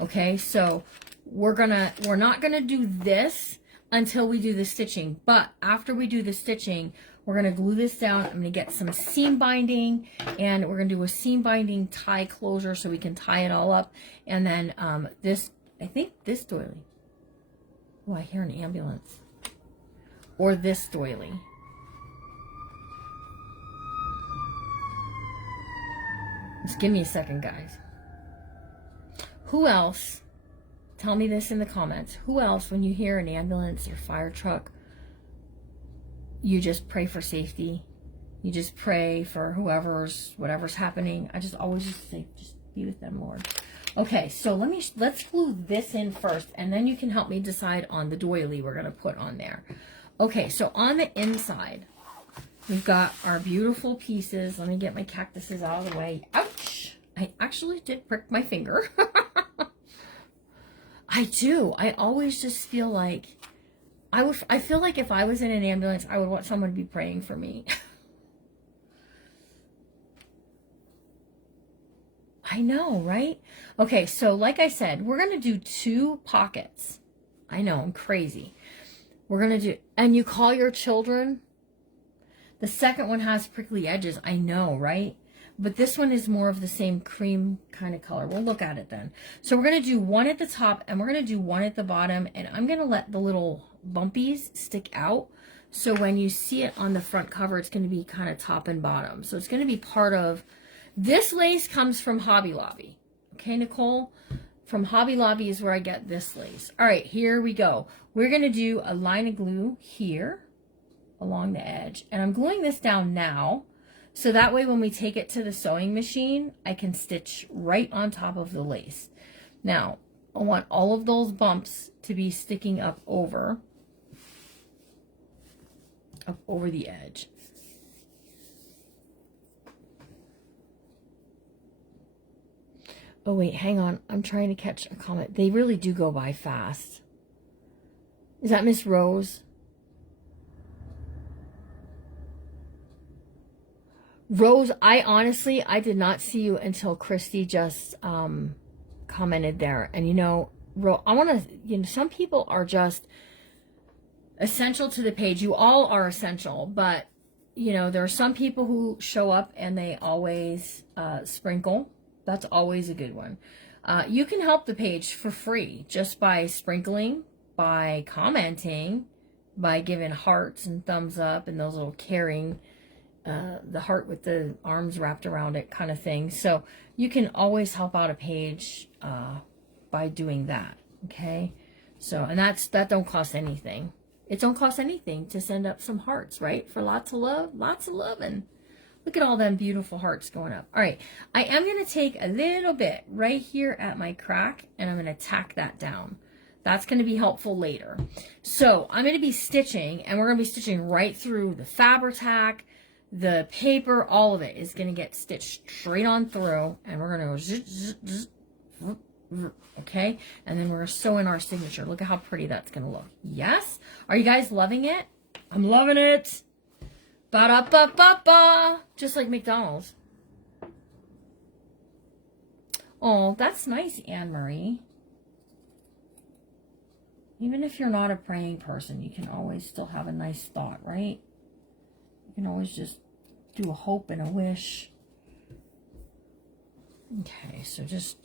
Okay. So we're not going to do this until we do the stitching, but after we do the stitching, we're going to glue this down. I'm going to get some seam binding, and we're going to do a seam binding tie closure so we can tie it all up. And then I think this doily. Oh, I hear an ambulance. Or this doily. Just give me a second, guys. Who else, tell me this in the comments, who else, when you hear an ambulance or fire truck, you just pray for safety? You just pray for whatever's happening. I just always just say, just be with them, Lord. Okay, so let's glue this in first, and then you can help me decide on the doily we're going to put on there. Okay, so on the inside, we've got our beautiful pieces. Let me get my cactuses out of the way. Ouch! I actually did prick my finger. I do. I always just feel like, I feel like if I was in an ambulance, I would want someone to be praying for me. I know, right? Okay, so like I said, we're going to do 2 pockets. I know, I'm crazy. We're going to do, and you call your children. The second one has prickly edges. I know, right? But this one is more of the same cream kind of color. We'll look at it then. So we're going to do one at the top, and we're going to do one at the bottom, and I'm going to let the little bumpies stick out. So when you see it on the front cover, it's going to be kind of top and bottom. So it's going to be part of, this lace comes from Hobby Lobby. Okay, Nicole? From Hobby Lobby is where I get this lace. All right, here we go. We're going to do a line of glue here along the edge. And I'm gluing this down now, so that way when we take it to the sewing machine, I can stitch right on top of the lace. Now, I want all of those bumps to be sticking up over the edge. Oh wait, hang on. I'm trying to catch a comment. They really do go by fast. Is that Miss Rose? Rose, I did not see you until Christy just commented there. And you know, I want to, you know, some people are just essential to the page. You all are essential, but you know, there are some people who show up and they always sprinkle. That's always a good one. You can help the page for free just by sprinkling, by commenting, by giving hearts and thumbs up and those little caring the heart with the arms wrapped around it kind of thing. So you can always help out a page by doing that, okay? So, and that don't cost anything. It don't cost anything to send up some hearts, right? For lots of love, lots of loving. Look at all them beautiful hearts going up. All right, I am going to take a little bit right here at my crack, and I'm going to tack that down. That's going to be helpful later. So I'm going to be stitching, and we're going to be stitching right through the Fabri-Tac, the paper, all of it is going to get stitched straight on through, and we're going to go zzz, zzz, zzz, okay, and then we're going to sew in our signature. Look at how pretty that's going to look. Yes? Are you guys loving it? I'm loving it. Ba-da-ba-ba-ba. Just like McDonald's. Oh, that's nice, Anne-Marie. Even if you're not a praying person, you can always still have a nice thought, right? You can always just do a hope and a wish. Okay, so just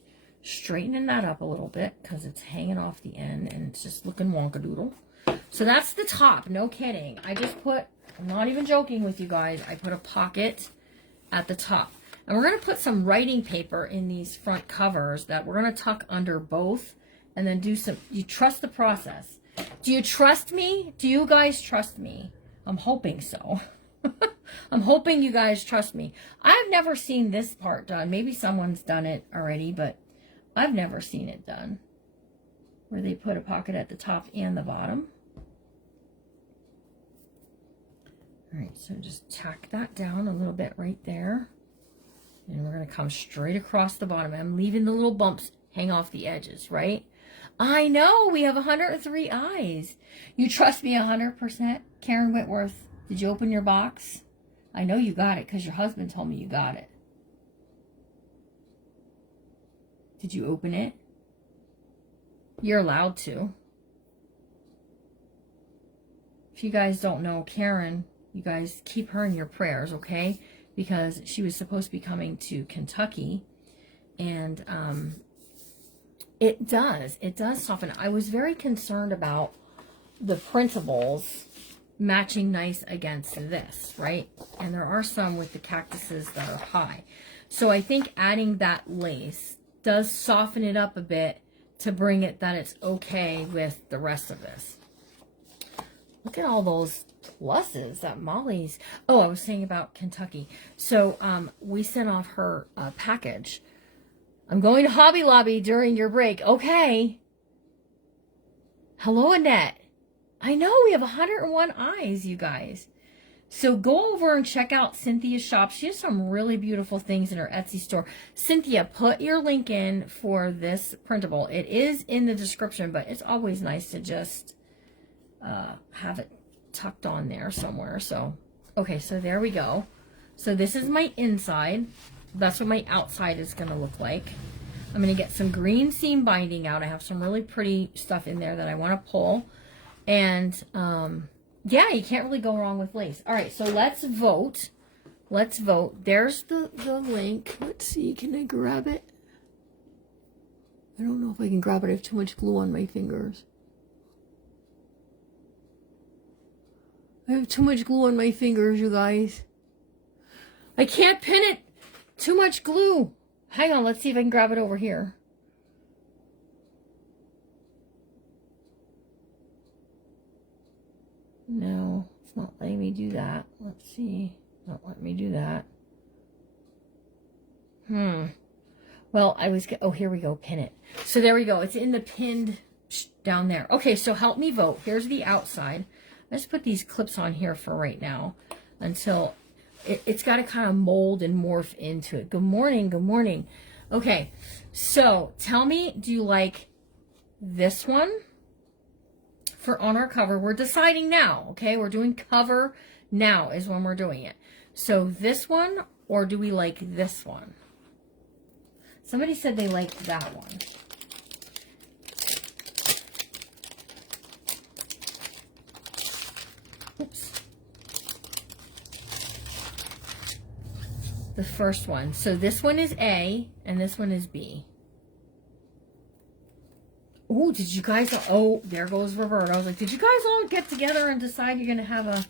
straightening that up a little bit because it's hanging off the end and it's just looking wonkadoodle. So that's the top, no kidding. I just put, I'm not even joking with you guys, I put a pocket at the top. And we're going to put some writing paper in these front covers that we're going to tuck under both and then do some, you trust the process. Do you trust me? Do you guys trust me? I'm hoping so. I'm hoping you guys trust me. I've never seen this part done. Maybe someone's done it already, but I've never seen it done. Where they put a pocket at the top and the bottom. All right, so just tack that down a little bit right there. And we're going to come straight across the bottom. I'm leaving the little bumps hang off the edges, right? I know, we have 103 eyes. You trust me 100%? Karen Whitworth, did you open your box? I know you got it because your husband told me you got it. Did you open it? You're allowed to. If you guys don't know Karen, you guys keep her in your prayers, okay? Because she was supposed to be coming to Kentucky. And it does soften. I was very concerned about the printables matching nice against this, right? And there are some with the cactuses that are high. So I think adding that lace does soften it up a bit to bring it that it's okay with the rest of this. Look at all those pluses that Molly's. Oh, I was saying about Kentucky. So we sent off her package. I'm going to Hobby Lobby during your break. Okay. Hello, Annette. I know we have 101 eyes, you guys. So go over and check out Cynthia's shop. She has some really beautiful things in her Etsy store. Cynthia, put your link in for this printable. It is in the description, but it's always nice to just have it tucked on there somewhere. So, okay, so there we go. So this is my inside. That's what my outside is going to look like. I'm going to get some green seam binding out. I have some really pretty stuff in there that I want to pull. And, yeah, you can't really go wrong with lace. All right, so let's vote. Let's vote. There's the link. Let's see. Can I grab it? I don't know if I can grab it. I have too much glue on my fingers. I have too much glue on my fingers, you guys. I can't pin it. Too much glue. Hang on. Let's see if I can grab it over here. No, it's not letting me do that. Let's see. Not letting me do that. Well, I was... Oh, here we go. Pin it. So there we go. It's in the pinned down there. Okay, so help me vote. Here's the outside. Let's put these clips on here for right now until it's got to kind of mold and morph into it. Good morning. Good morning. Okay, so tell me, do you like this one for on our cover? We're deciding now, okay? We're doing cover now is when we're doing it. So this one, or do we like this one? Somebody said they liked that one. Oops. The first one. So this one is A, and this one is B. Oh, did you guys... Oh, there goes Roberta. I was like, did you guys all get together and decide you're going to have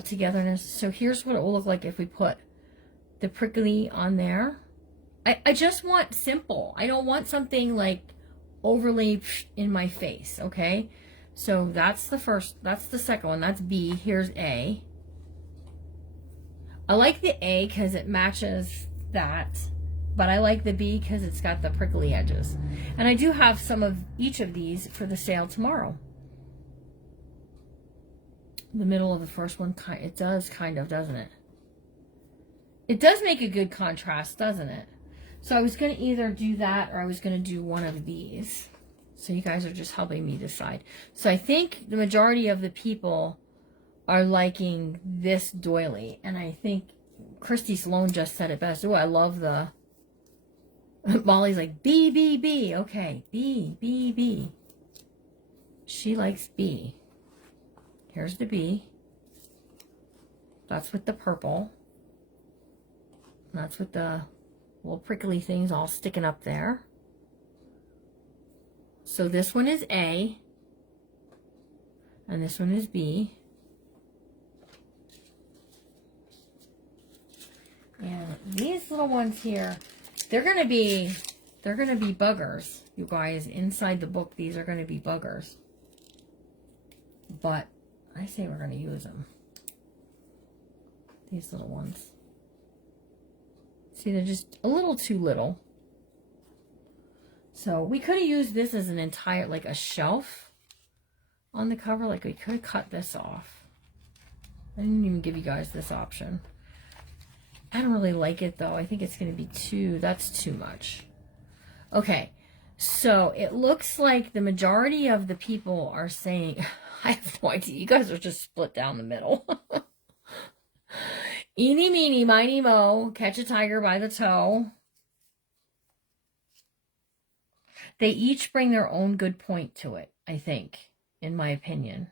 togetherness. So here's what it will look like if we put the prickly on there. I just want simple. I don't want something like overly in my face, okay? So that's the first, that's the second one. That's B. Here's A. I like the A because it matches that, but I like the B because it's got the prickly edges. And I do have some of each of these for the sale tomorrow. The middle of the first one, it does kind of, doesn't it? It does make a good contrast, doesn't it? So I was going to either do that or I was going to do one of these. So you guys are just helping me decide. So I think the majority of the people are liking this doily. And I think Christy Sloan just said it best. Oh, I love the... Molly's like, B, B, B. Okay, B, B, B. She likes B. Here's the B. That's with the purple. That's with the little prickly things all sticking up there. So this one is A. And this one is B. And these little ones here, they're gonna be buggers, you guys. Inside the book, these are gonna be buggers. But I say we're gonna use them. These little ones. See, they're just a little too little. So we could have used this as an entire, like a shelf on the cover. Like we could have cut this off. I didn't even give you guys this option. I don't really like it though. I think it's going to be that's too much. Okay, so it looks like the majority of the people are saying, I have no idea. You guys are just split down the middle. Eeny, meeny, miny, mo, catch a tiger by the toe. They each bring their own good point to it, I think, in my opinion.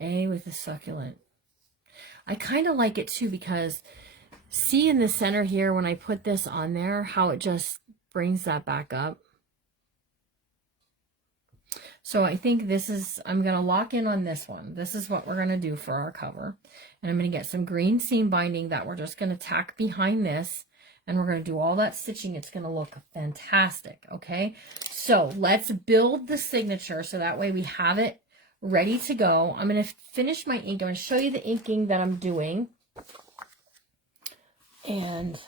A with the succulent. I kind of like it too because see in the center here when I put this on there, how it just brings that back up. So I think this is, I'm going to lock in on this one. This is what we're going to do for our cover. And I'm going to get some green seam binding that we're just going to tack behind this. And we're going to do all that stitching. It's going to look fantastic, okay? So let's build the signature so that way we have it ready to go. I'm going to finish my ink. I'm going to show you the inking that I'm doing. And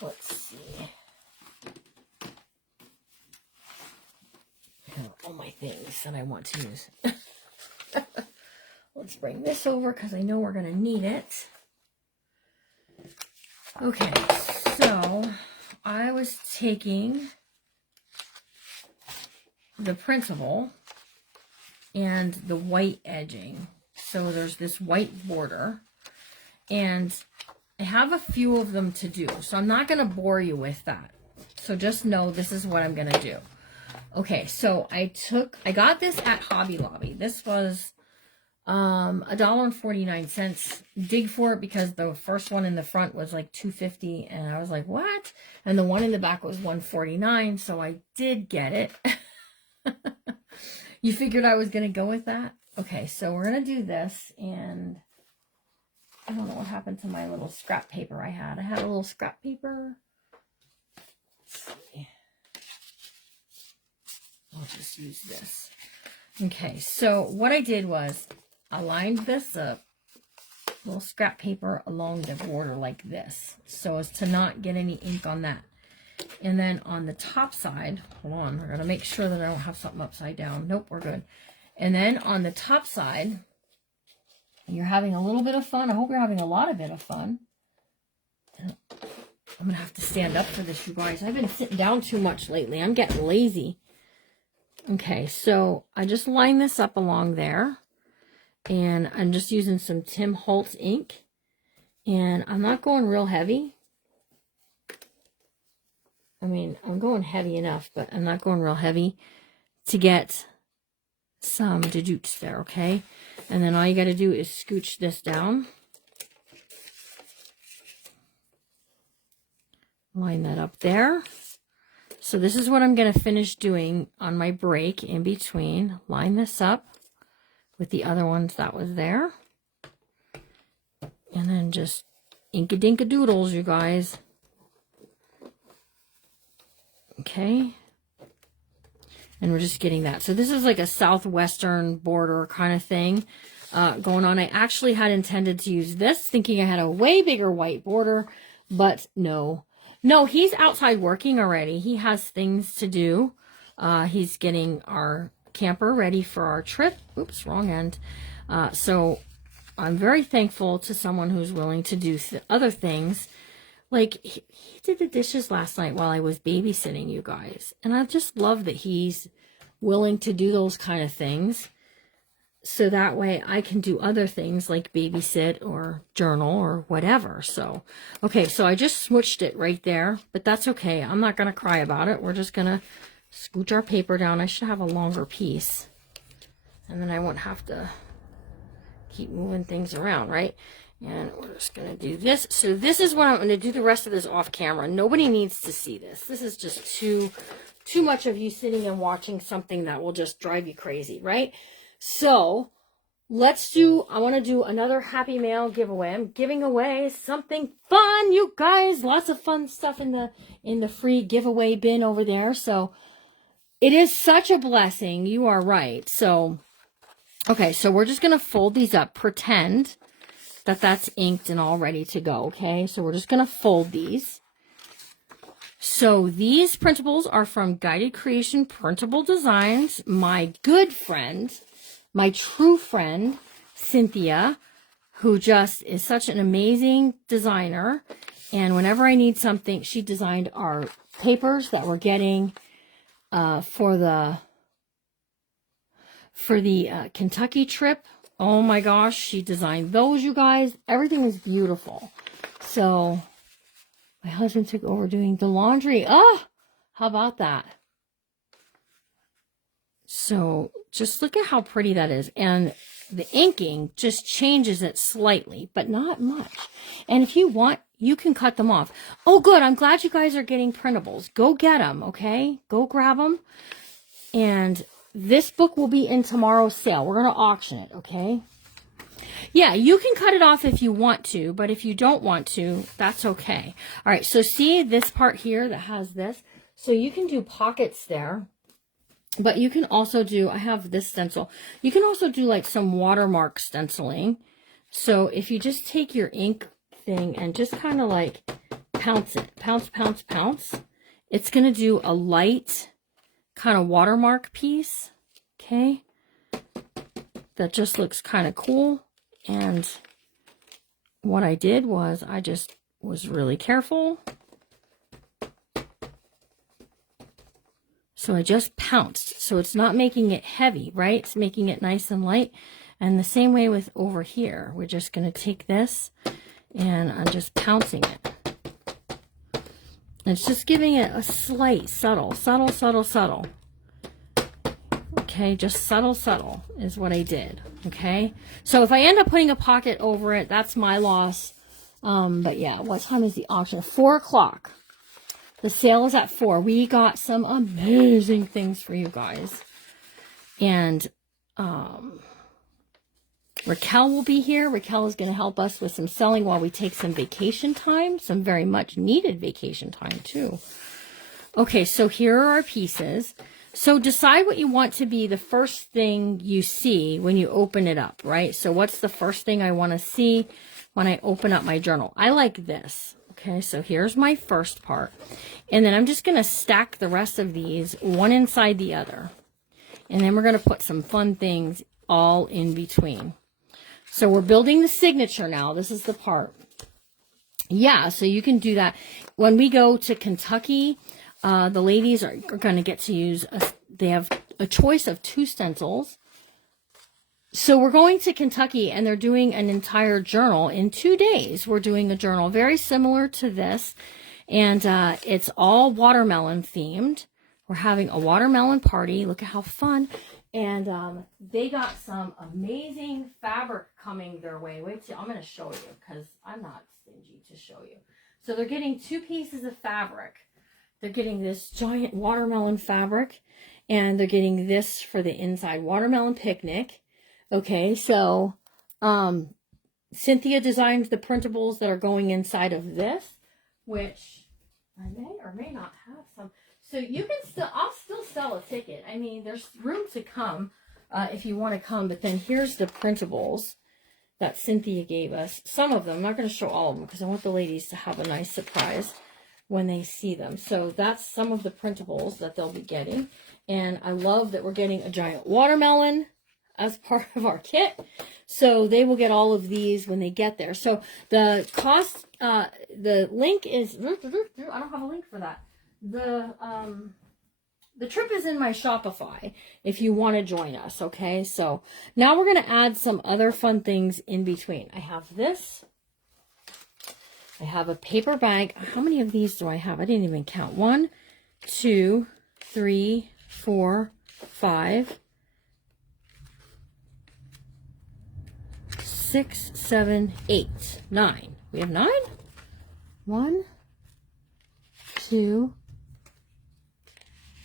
let's see. All my things that I want to use. Let's bring this over because I know we're going to need it. Okay, so I was taking the principal and the white edging. So there's this white border and I have a few of them to do. So I'm not going to bore you with that. So just know this is what I'm going to do. Okay, so I got this at Hobby Lobby. This was $1.49. Dig for it because the first one in the front was like $2.50 and I was like, what? And the one in the back was $1.49, so I did get it. You figured I was going to go with that? Okay, so we're going to do this, and I don't know what happened to my little scrap paper I had. I had a little scrap paper. Let's see. I'll just use this. Okay, so what I did was I lined this up, little scrap paper along the border like this, so as to not get any ink on that. And then on the top side, hold on, we're going to make sure that I don't have something upside down. Nope, we're good. And then on the top side, you're having a little bit of fun. I hope you're having a lot of bit of fun. I'm going to have to stand up for this, you guys. I've been sitting down too much lately. I'm getting lazy. Okay, so I just lined this up along there. And I'm just using some Tim Holtz ink. And I'm not going real heavy. I mean, I'm going heavy enough, but I'm not going real heavy to get some dedutes there, okay? And then all you got to do is scooch this down. Line that up there. So this is what I'm going to finish doing on my break in between. Line this up with the other ones that was there. And then just ink-a-dink-a-doodles, you guys. Okay. And we're just getting that. So this is like a southwestern border kind of thing going on. I actually had intended to use this, thinking I had a way bigger white border, but no. No, he's outside working already. He has things to do. He's getting our camper ready for our trip. Oops, wrong end. So I'm very thankful to someone who's willing to do other things. Like, he did the dishes last night while I was babysitting, you guys. And I just love that he's willing to do those kind of things. So that way I can do other things like babysit or journal or whatever. So, okay, so I just smooched it right there. But that's okay. I'm not going to cry about it. We're just going to scooch our paper down. I should have a longer piece. And then I won't have to keep moving things around, right? And we're just going to do this. So this is what I'm going to do the rest of this off camera. Nobody needs to see this. This is just too much of you sitting and watching something that will just drive you crazy, right? So I want to do another Happy Mail giveaway. I'm giving away something fun, you guys. Lots of fun stuff in the free giveaway bin over there. So it is such a blessing. You are right. So, okay, so we're just going to fold these up. Pretend that that's inked and all ready to go, okay? So we're just going to fold these. So these printables are from Guided Creation Printable Designs. My good friend, my true friend, Cynthia, who just is such an amazing designer. And whenever I need something, she designed our papers that we're getting for the Kentucky trip. Oh my gosh, she designed those, you guys. Everything was beautiful. So my husband took over doing the laundry. Oh, how about that? So just look at how pretty that is. And the inking just changes it slightly, but not much. And if you want, you can cut them off. Oh, good. I'm glad you guys are getting printables. Go get them, okay? Go grab them. And this book will be in tomorrow's sale. We're going to auction it, okay? Yeah, you can cut it off if you want to, but if you don't want to, that's okay. All right, so see this part here that has this? So you can do pockets there, but you can also do, I have this stencil. You can also do like some watermark stenciling. So if you just take your ink thing and just kind of like pounce it, pounce, pounce, pounce, it's going to do a light kind of watermark piece, okay? That just looks kind of cool. And what I did was I just was really careful. So I just pounced. So it's not making it heavy, right? It's making it nice and light. And the same way with over here. We're just going to take this and I'm just pouncing it. And it's just giving it a slight, subtle. Okay, just subtle is what I did. Okay, so if I end up putting a pocket over it, that's my loss. But yeah, what time is the auction? 4 o'clock. The sale is at 4. We got some amazing things for you guys. And Raquel will be here. Raquel is going to help us with some selling while we take some vacation time. Some very much needed vacation time too. Okay, so here are our pieces. So decide what you want to be the first thing you see when you open it up, right? So what's the first thing I want to see when I open up my journal? I like this. Okay, so here's my first part. And then I'm just going to stack the rest of these one inside the other. And then we're going to put some fun things all in between. So we're building the signature now. This is the part. Yeah, so you can do that. When we go to Kentucky, the ladies are going to get to use, they have a choice of 2 stencils. So we're going to Kentucky and they're doing an entire journal in 2 days. We're doing a journal very similar to this. And it's all watermelon themed. We're having a watermelon party. Look at how fun. And they got some amazing fabric coming their way. Wait till I'm going to show you because I'm not stingy to show you. So they're getting 2 pieces of fabric. They're getting this giant watermelon fabric, and they're getting this for the inside watermelon picnic. Okay, so Cynthia designed the printables that are going inside of this, which I may or may not have some. So you can still, I'll still sell a ticket. I mean, there's room to come if you want to come. But then here's the printables that Cynthia gave us. Some of them, I'm not going to show all of them because I want the ladies to have a nice surprise when they see them. So that's some of the printables that they'll be getting. And I love that we're getting a giant watermelon as part of our kit. So they will get all of these when they get there. So the cost, the link is, I don't have a link for that. The trip is in my Shopify if you want to join us, okay? So now we're going to add some other fun things in between. I have this. I have a paper bag. How many of these do I have? I didn't even count. 1, 2, 3, 4, 5, 6, 7, 8, 9. We have 9? 1, 2,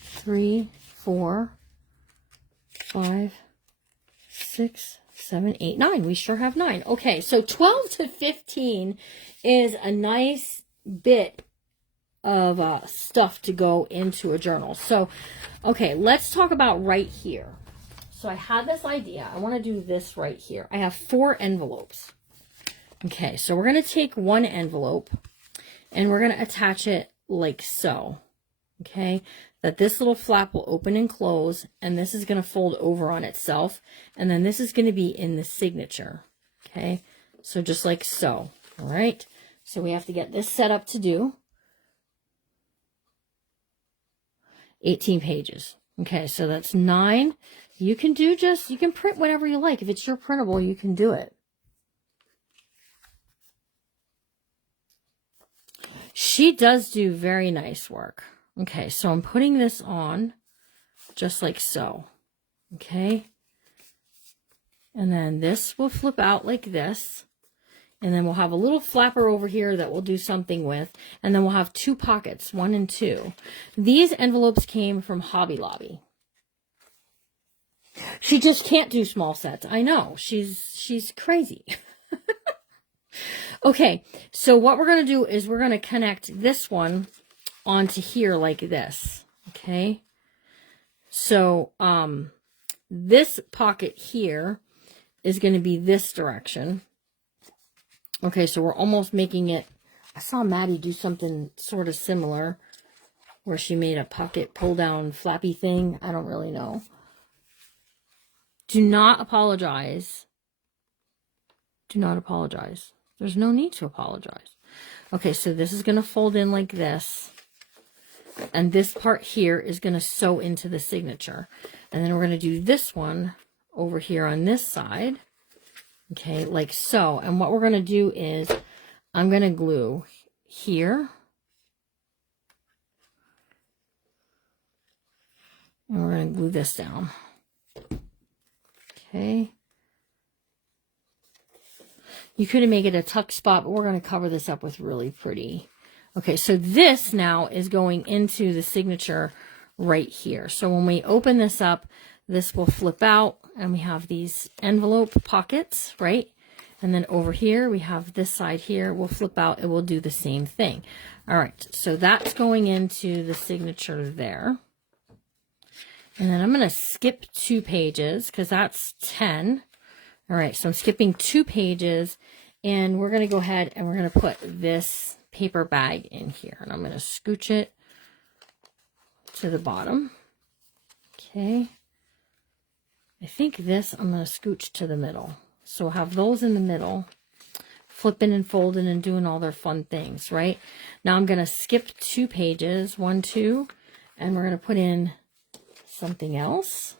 3, 4, 5, 6, 7, 8, 9. We sure have 9. Okay, so 12 to 15 is a nice bit of stuff to go into a journal. So, okay, let's talk about right here. So I had this idea. I want to do this right here. I have 4 envelopes. Okay, so we're going to take one envelope and we're going to attach it like so. Okay, that this little flap will open and close, and this is going to fold over on itself, and then this is going to be in the signature. Okay, so just like so. All right, so we have to get this set up to do 18 pages. Okay, so that's 9. You can do you can print whatever you like. If it's your printable, you can do it. She does do very nice work. Okay, so I'm putting this on just like so. Okay, and then this will flip out like this. And then we'll have a little flapper over here that we'll do something with. And then we'll have 2 pockets, 1 and 2. These envelopes came from Hobby Lobby. She just can't do small sets. I know. She's crazy. Okay, so what we're going to do is we're going to connect this one onto here like this. Okay. So this pocket here is going to be this direction. Okay, so we're almost making it. I saw Maddie do something sort of similar where she made a pocket pull down flappy thing. I don't really know. Do not apologize. Do not apologize. There's no need to apologize. Okay, so this is going to fold in like this. And this part here is going to sew into the signature. And then we're going to do this one over here on this side. Okay, like so. And what we're going to do is I'm going to glue here. And we're going to glue this down. Okay. You could make it a tuck spot, but we're going to cover this up with really pretty. Okay, so this now is going into the signature right here. So when we open this up, this will flip out and we have these envelope pockets, right? And then over here, we have this side here will flip out. It will do the same thing. All right, so that's going into the signature there. And then I'm going to skip 2 pages because that's 10. All right, so I'm skipping 2 pages and we're going to go ahead and we're going to put this paper bag in here. And I'm going to scooch it to the bottom. Okay. I think this I'm going to scooch to the middle. So have those in the middle, flipping and folding and doing all their fun things, right? Now I'm going to skip 2 pages, 1, 2, and we're going to put in something else.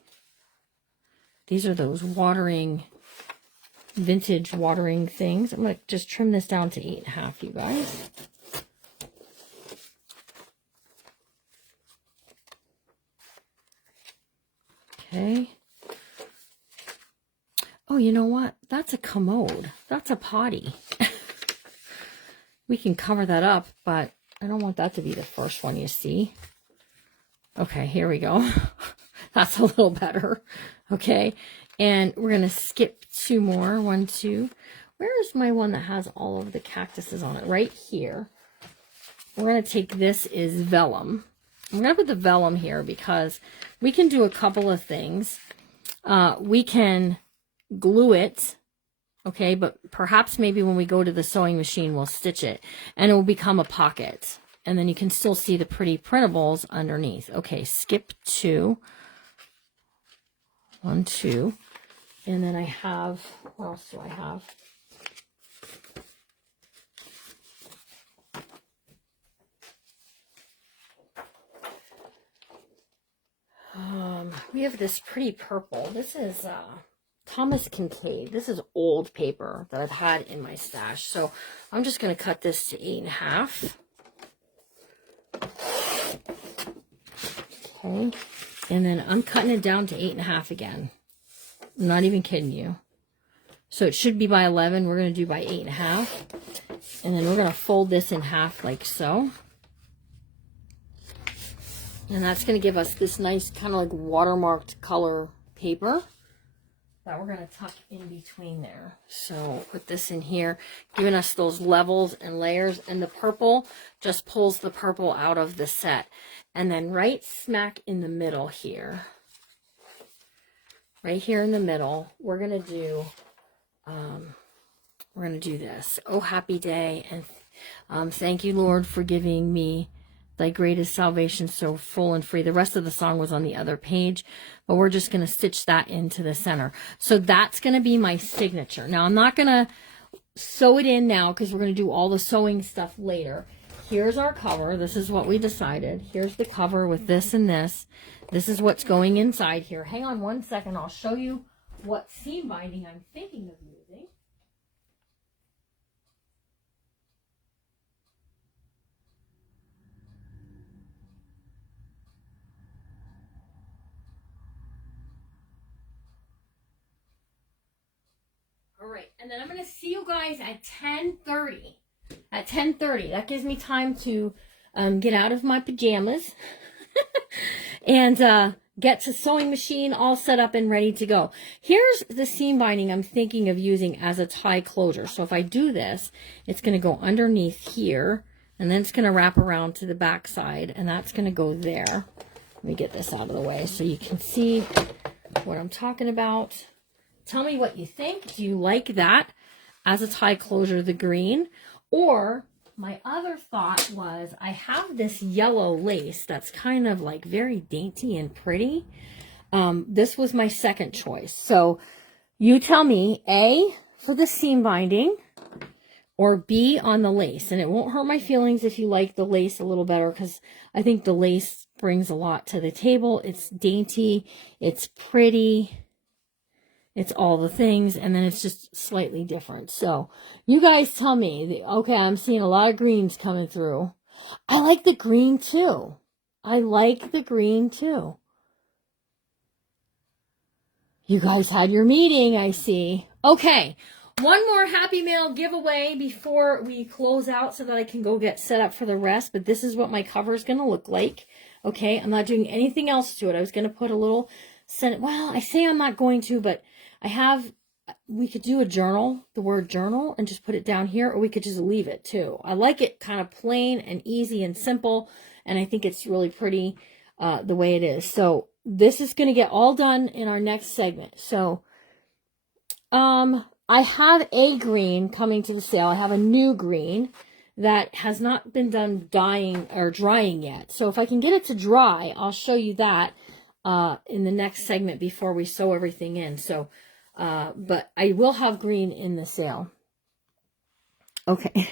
These are those vintage watering things. I'm going to just trim this down to 8.5, you guys. Okay. Oh, you know what? That's a commode. That's a potty. We can cover that up, but I don't want that to be the first one you see. Okay, here we go. That's a little better. Okay. And we're going to skip 2 more. 1, 2. Where is my one that has all of the cactuses on it? Right here. We're going to take this is vellum. I'm going to put the vellum here because we can do a couple of things. We can glue it, okay, but perhaps maybe when we go to the sewing machine, we'll stitch it, and it will become a pocket. And then you can still see the pretty printables underneath. Okay, skip 2. 1, 2. And then I have, what else do I have? We have this pretty purple. This is Thomas Kincaid. This is old paper that I've had in my stash. So I'm just going to cut this to 8.5. Okay. And then I'm cutting it down to 8.5 again. I'm not even kidding you. So it should be by 11. We're going to do by 8.5. And then we're going to fold this in half like so. And that's going to give us this nice kind of like watermarked color paper that we're going to tuck in between there. So put this in here, giving us those levels and layers. And the purple just pulls the purple out of the set. And then right smack in the middle here, right here in the middle, we're going to do this. Oh, happy day. And thank you, Lord, for giving me thy greatest salvation, so full and free. The rest of the song was on the other page, but we're just going to stitch that into the center. So that's going to be my signature. Now, I'm not going to sew it in now because we're going to do all the sewing stuff later. Here's our cover. This is what we decided. Here's the cover with this and this. This is what's going inside here. Hang on 1 second. I'll show you what seam binding I'm thinking of using. All right, and then I'm going to see you guys at 10:30. At 10:30, that gives me time to get out of my pajamas and get to sewing machine all set up and ready to go. Here's the seam binding I'm thinking of using as a tie closure. So if I do this, it's going to go underneath here, and then it's going to wrap around to the back side, and that's going to go there. Let me get this out of the way so you can see what I'm talking about. Tell me what you think. Do you like that as a tie closure, the green? Or my other thought was I have this yellow lace that's kind of like very dainty and pretty. This was my second choice. So you tell me A for the seam binding or B on the lace. And it won't hurt my feelings if you like the lace a little better because I think the lace brings a lot to the table. It's dainty. It's pretty. It's all the things, and then it's just slightly different. So you guys tell me. Okay, I'm seeing a lot of greens coming through. I like the green too. I like the green too. You guys had your meeting, I see. Okay, one more Happy Mail giveaway before we close out so that I can go get set up for the rest. But this is what my cover is going to look like. Okay, I'm not doing anything else to it. I was going to put a little, well, I say I'm not going to, but we could do a journal, the word journal, and just put it down here, or we could just leave it too. I like it kind of plain and easy and simple, and I think it's really pretty the way it is. So this is going to get all done in our next segment. So I have a green coming to the sale. I have a new green that has not been done dyeing or drying yet. So if I can get it to dry, I'll show you that in the next segment before we sew everything in. So but I will have green in the sale. Okay.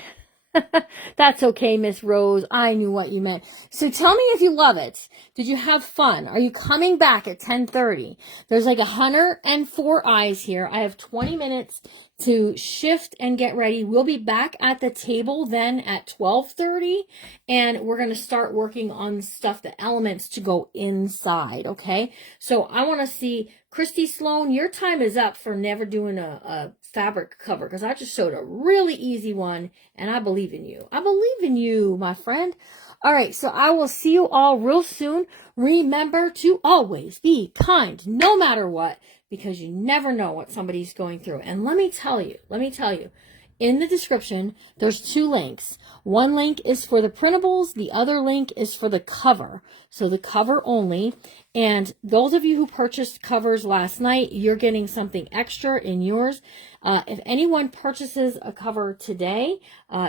That's okay, Miss Rose. I knew what you meant. So tell me if you love it. Did you have fun? Are you coming back at 10:30? There's like 104 eyes here. I have 20 minutes to shift and get ready. We'll be back at the table then at 12:30, and we're going to start working on stuff, the elements to go inside, okay? So I want to see, Christy Sloan, your time is up for never doing a fabric cover, because I just showed a really easy one, and I believe in you. I believe in you, my friend. All right, so I will see you all real soon. Remember to always be kind, no matter what, because you never know what somebody's going through. And let me tell you, in the description, there's 2 links. One link is for the printables. The other link is for the cover. So the cover only. And those of you who purchased covers last night, you're getting something extra in yours. If anyone purchases a cover today,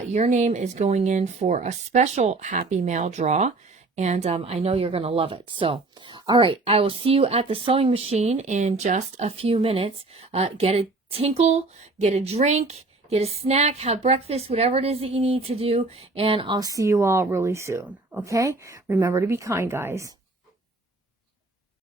your name is going in for a special Happy Mail draw. And I know you're going to love it. So, all right, I will see you at the sewing machine in just a few minutes. Get a tinkle, get a drink, get a snack, have breakfast, whatever it is that you need to do. And I'll see you all really soon. Okay? Remember to be kind, guys.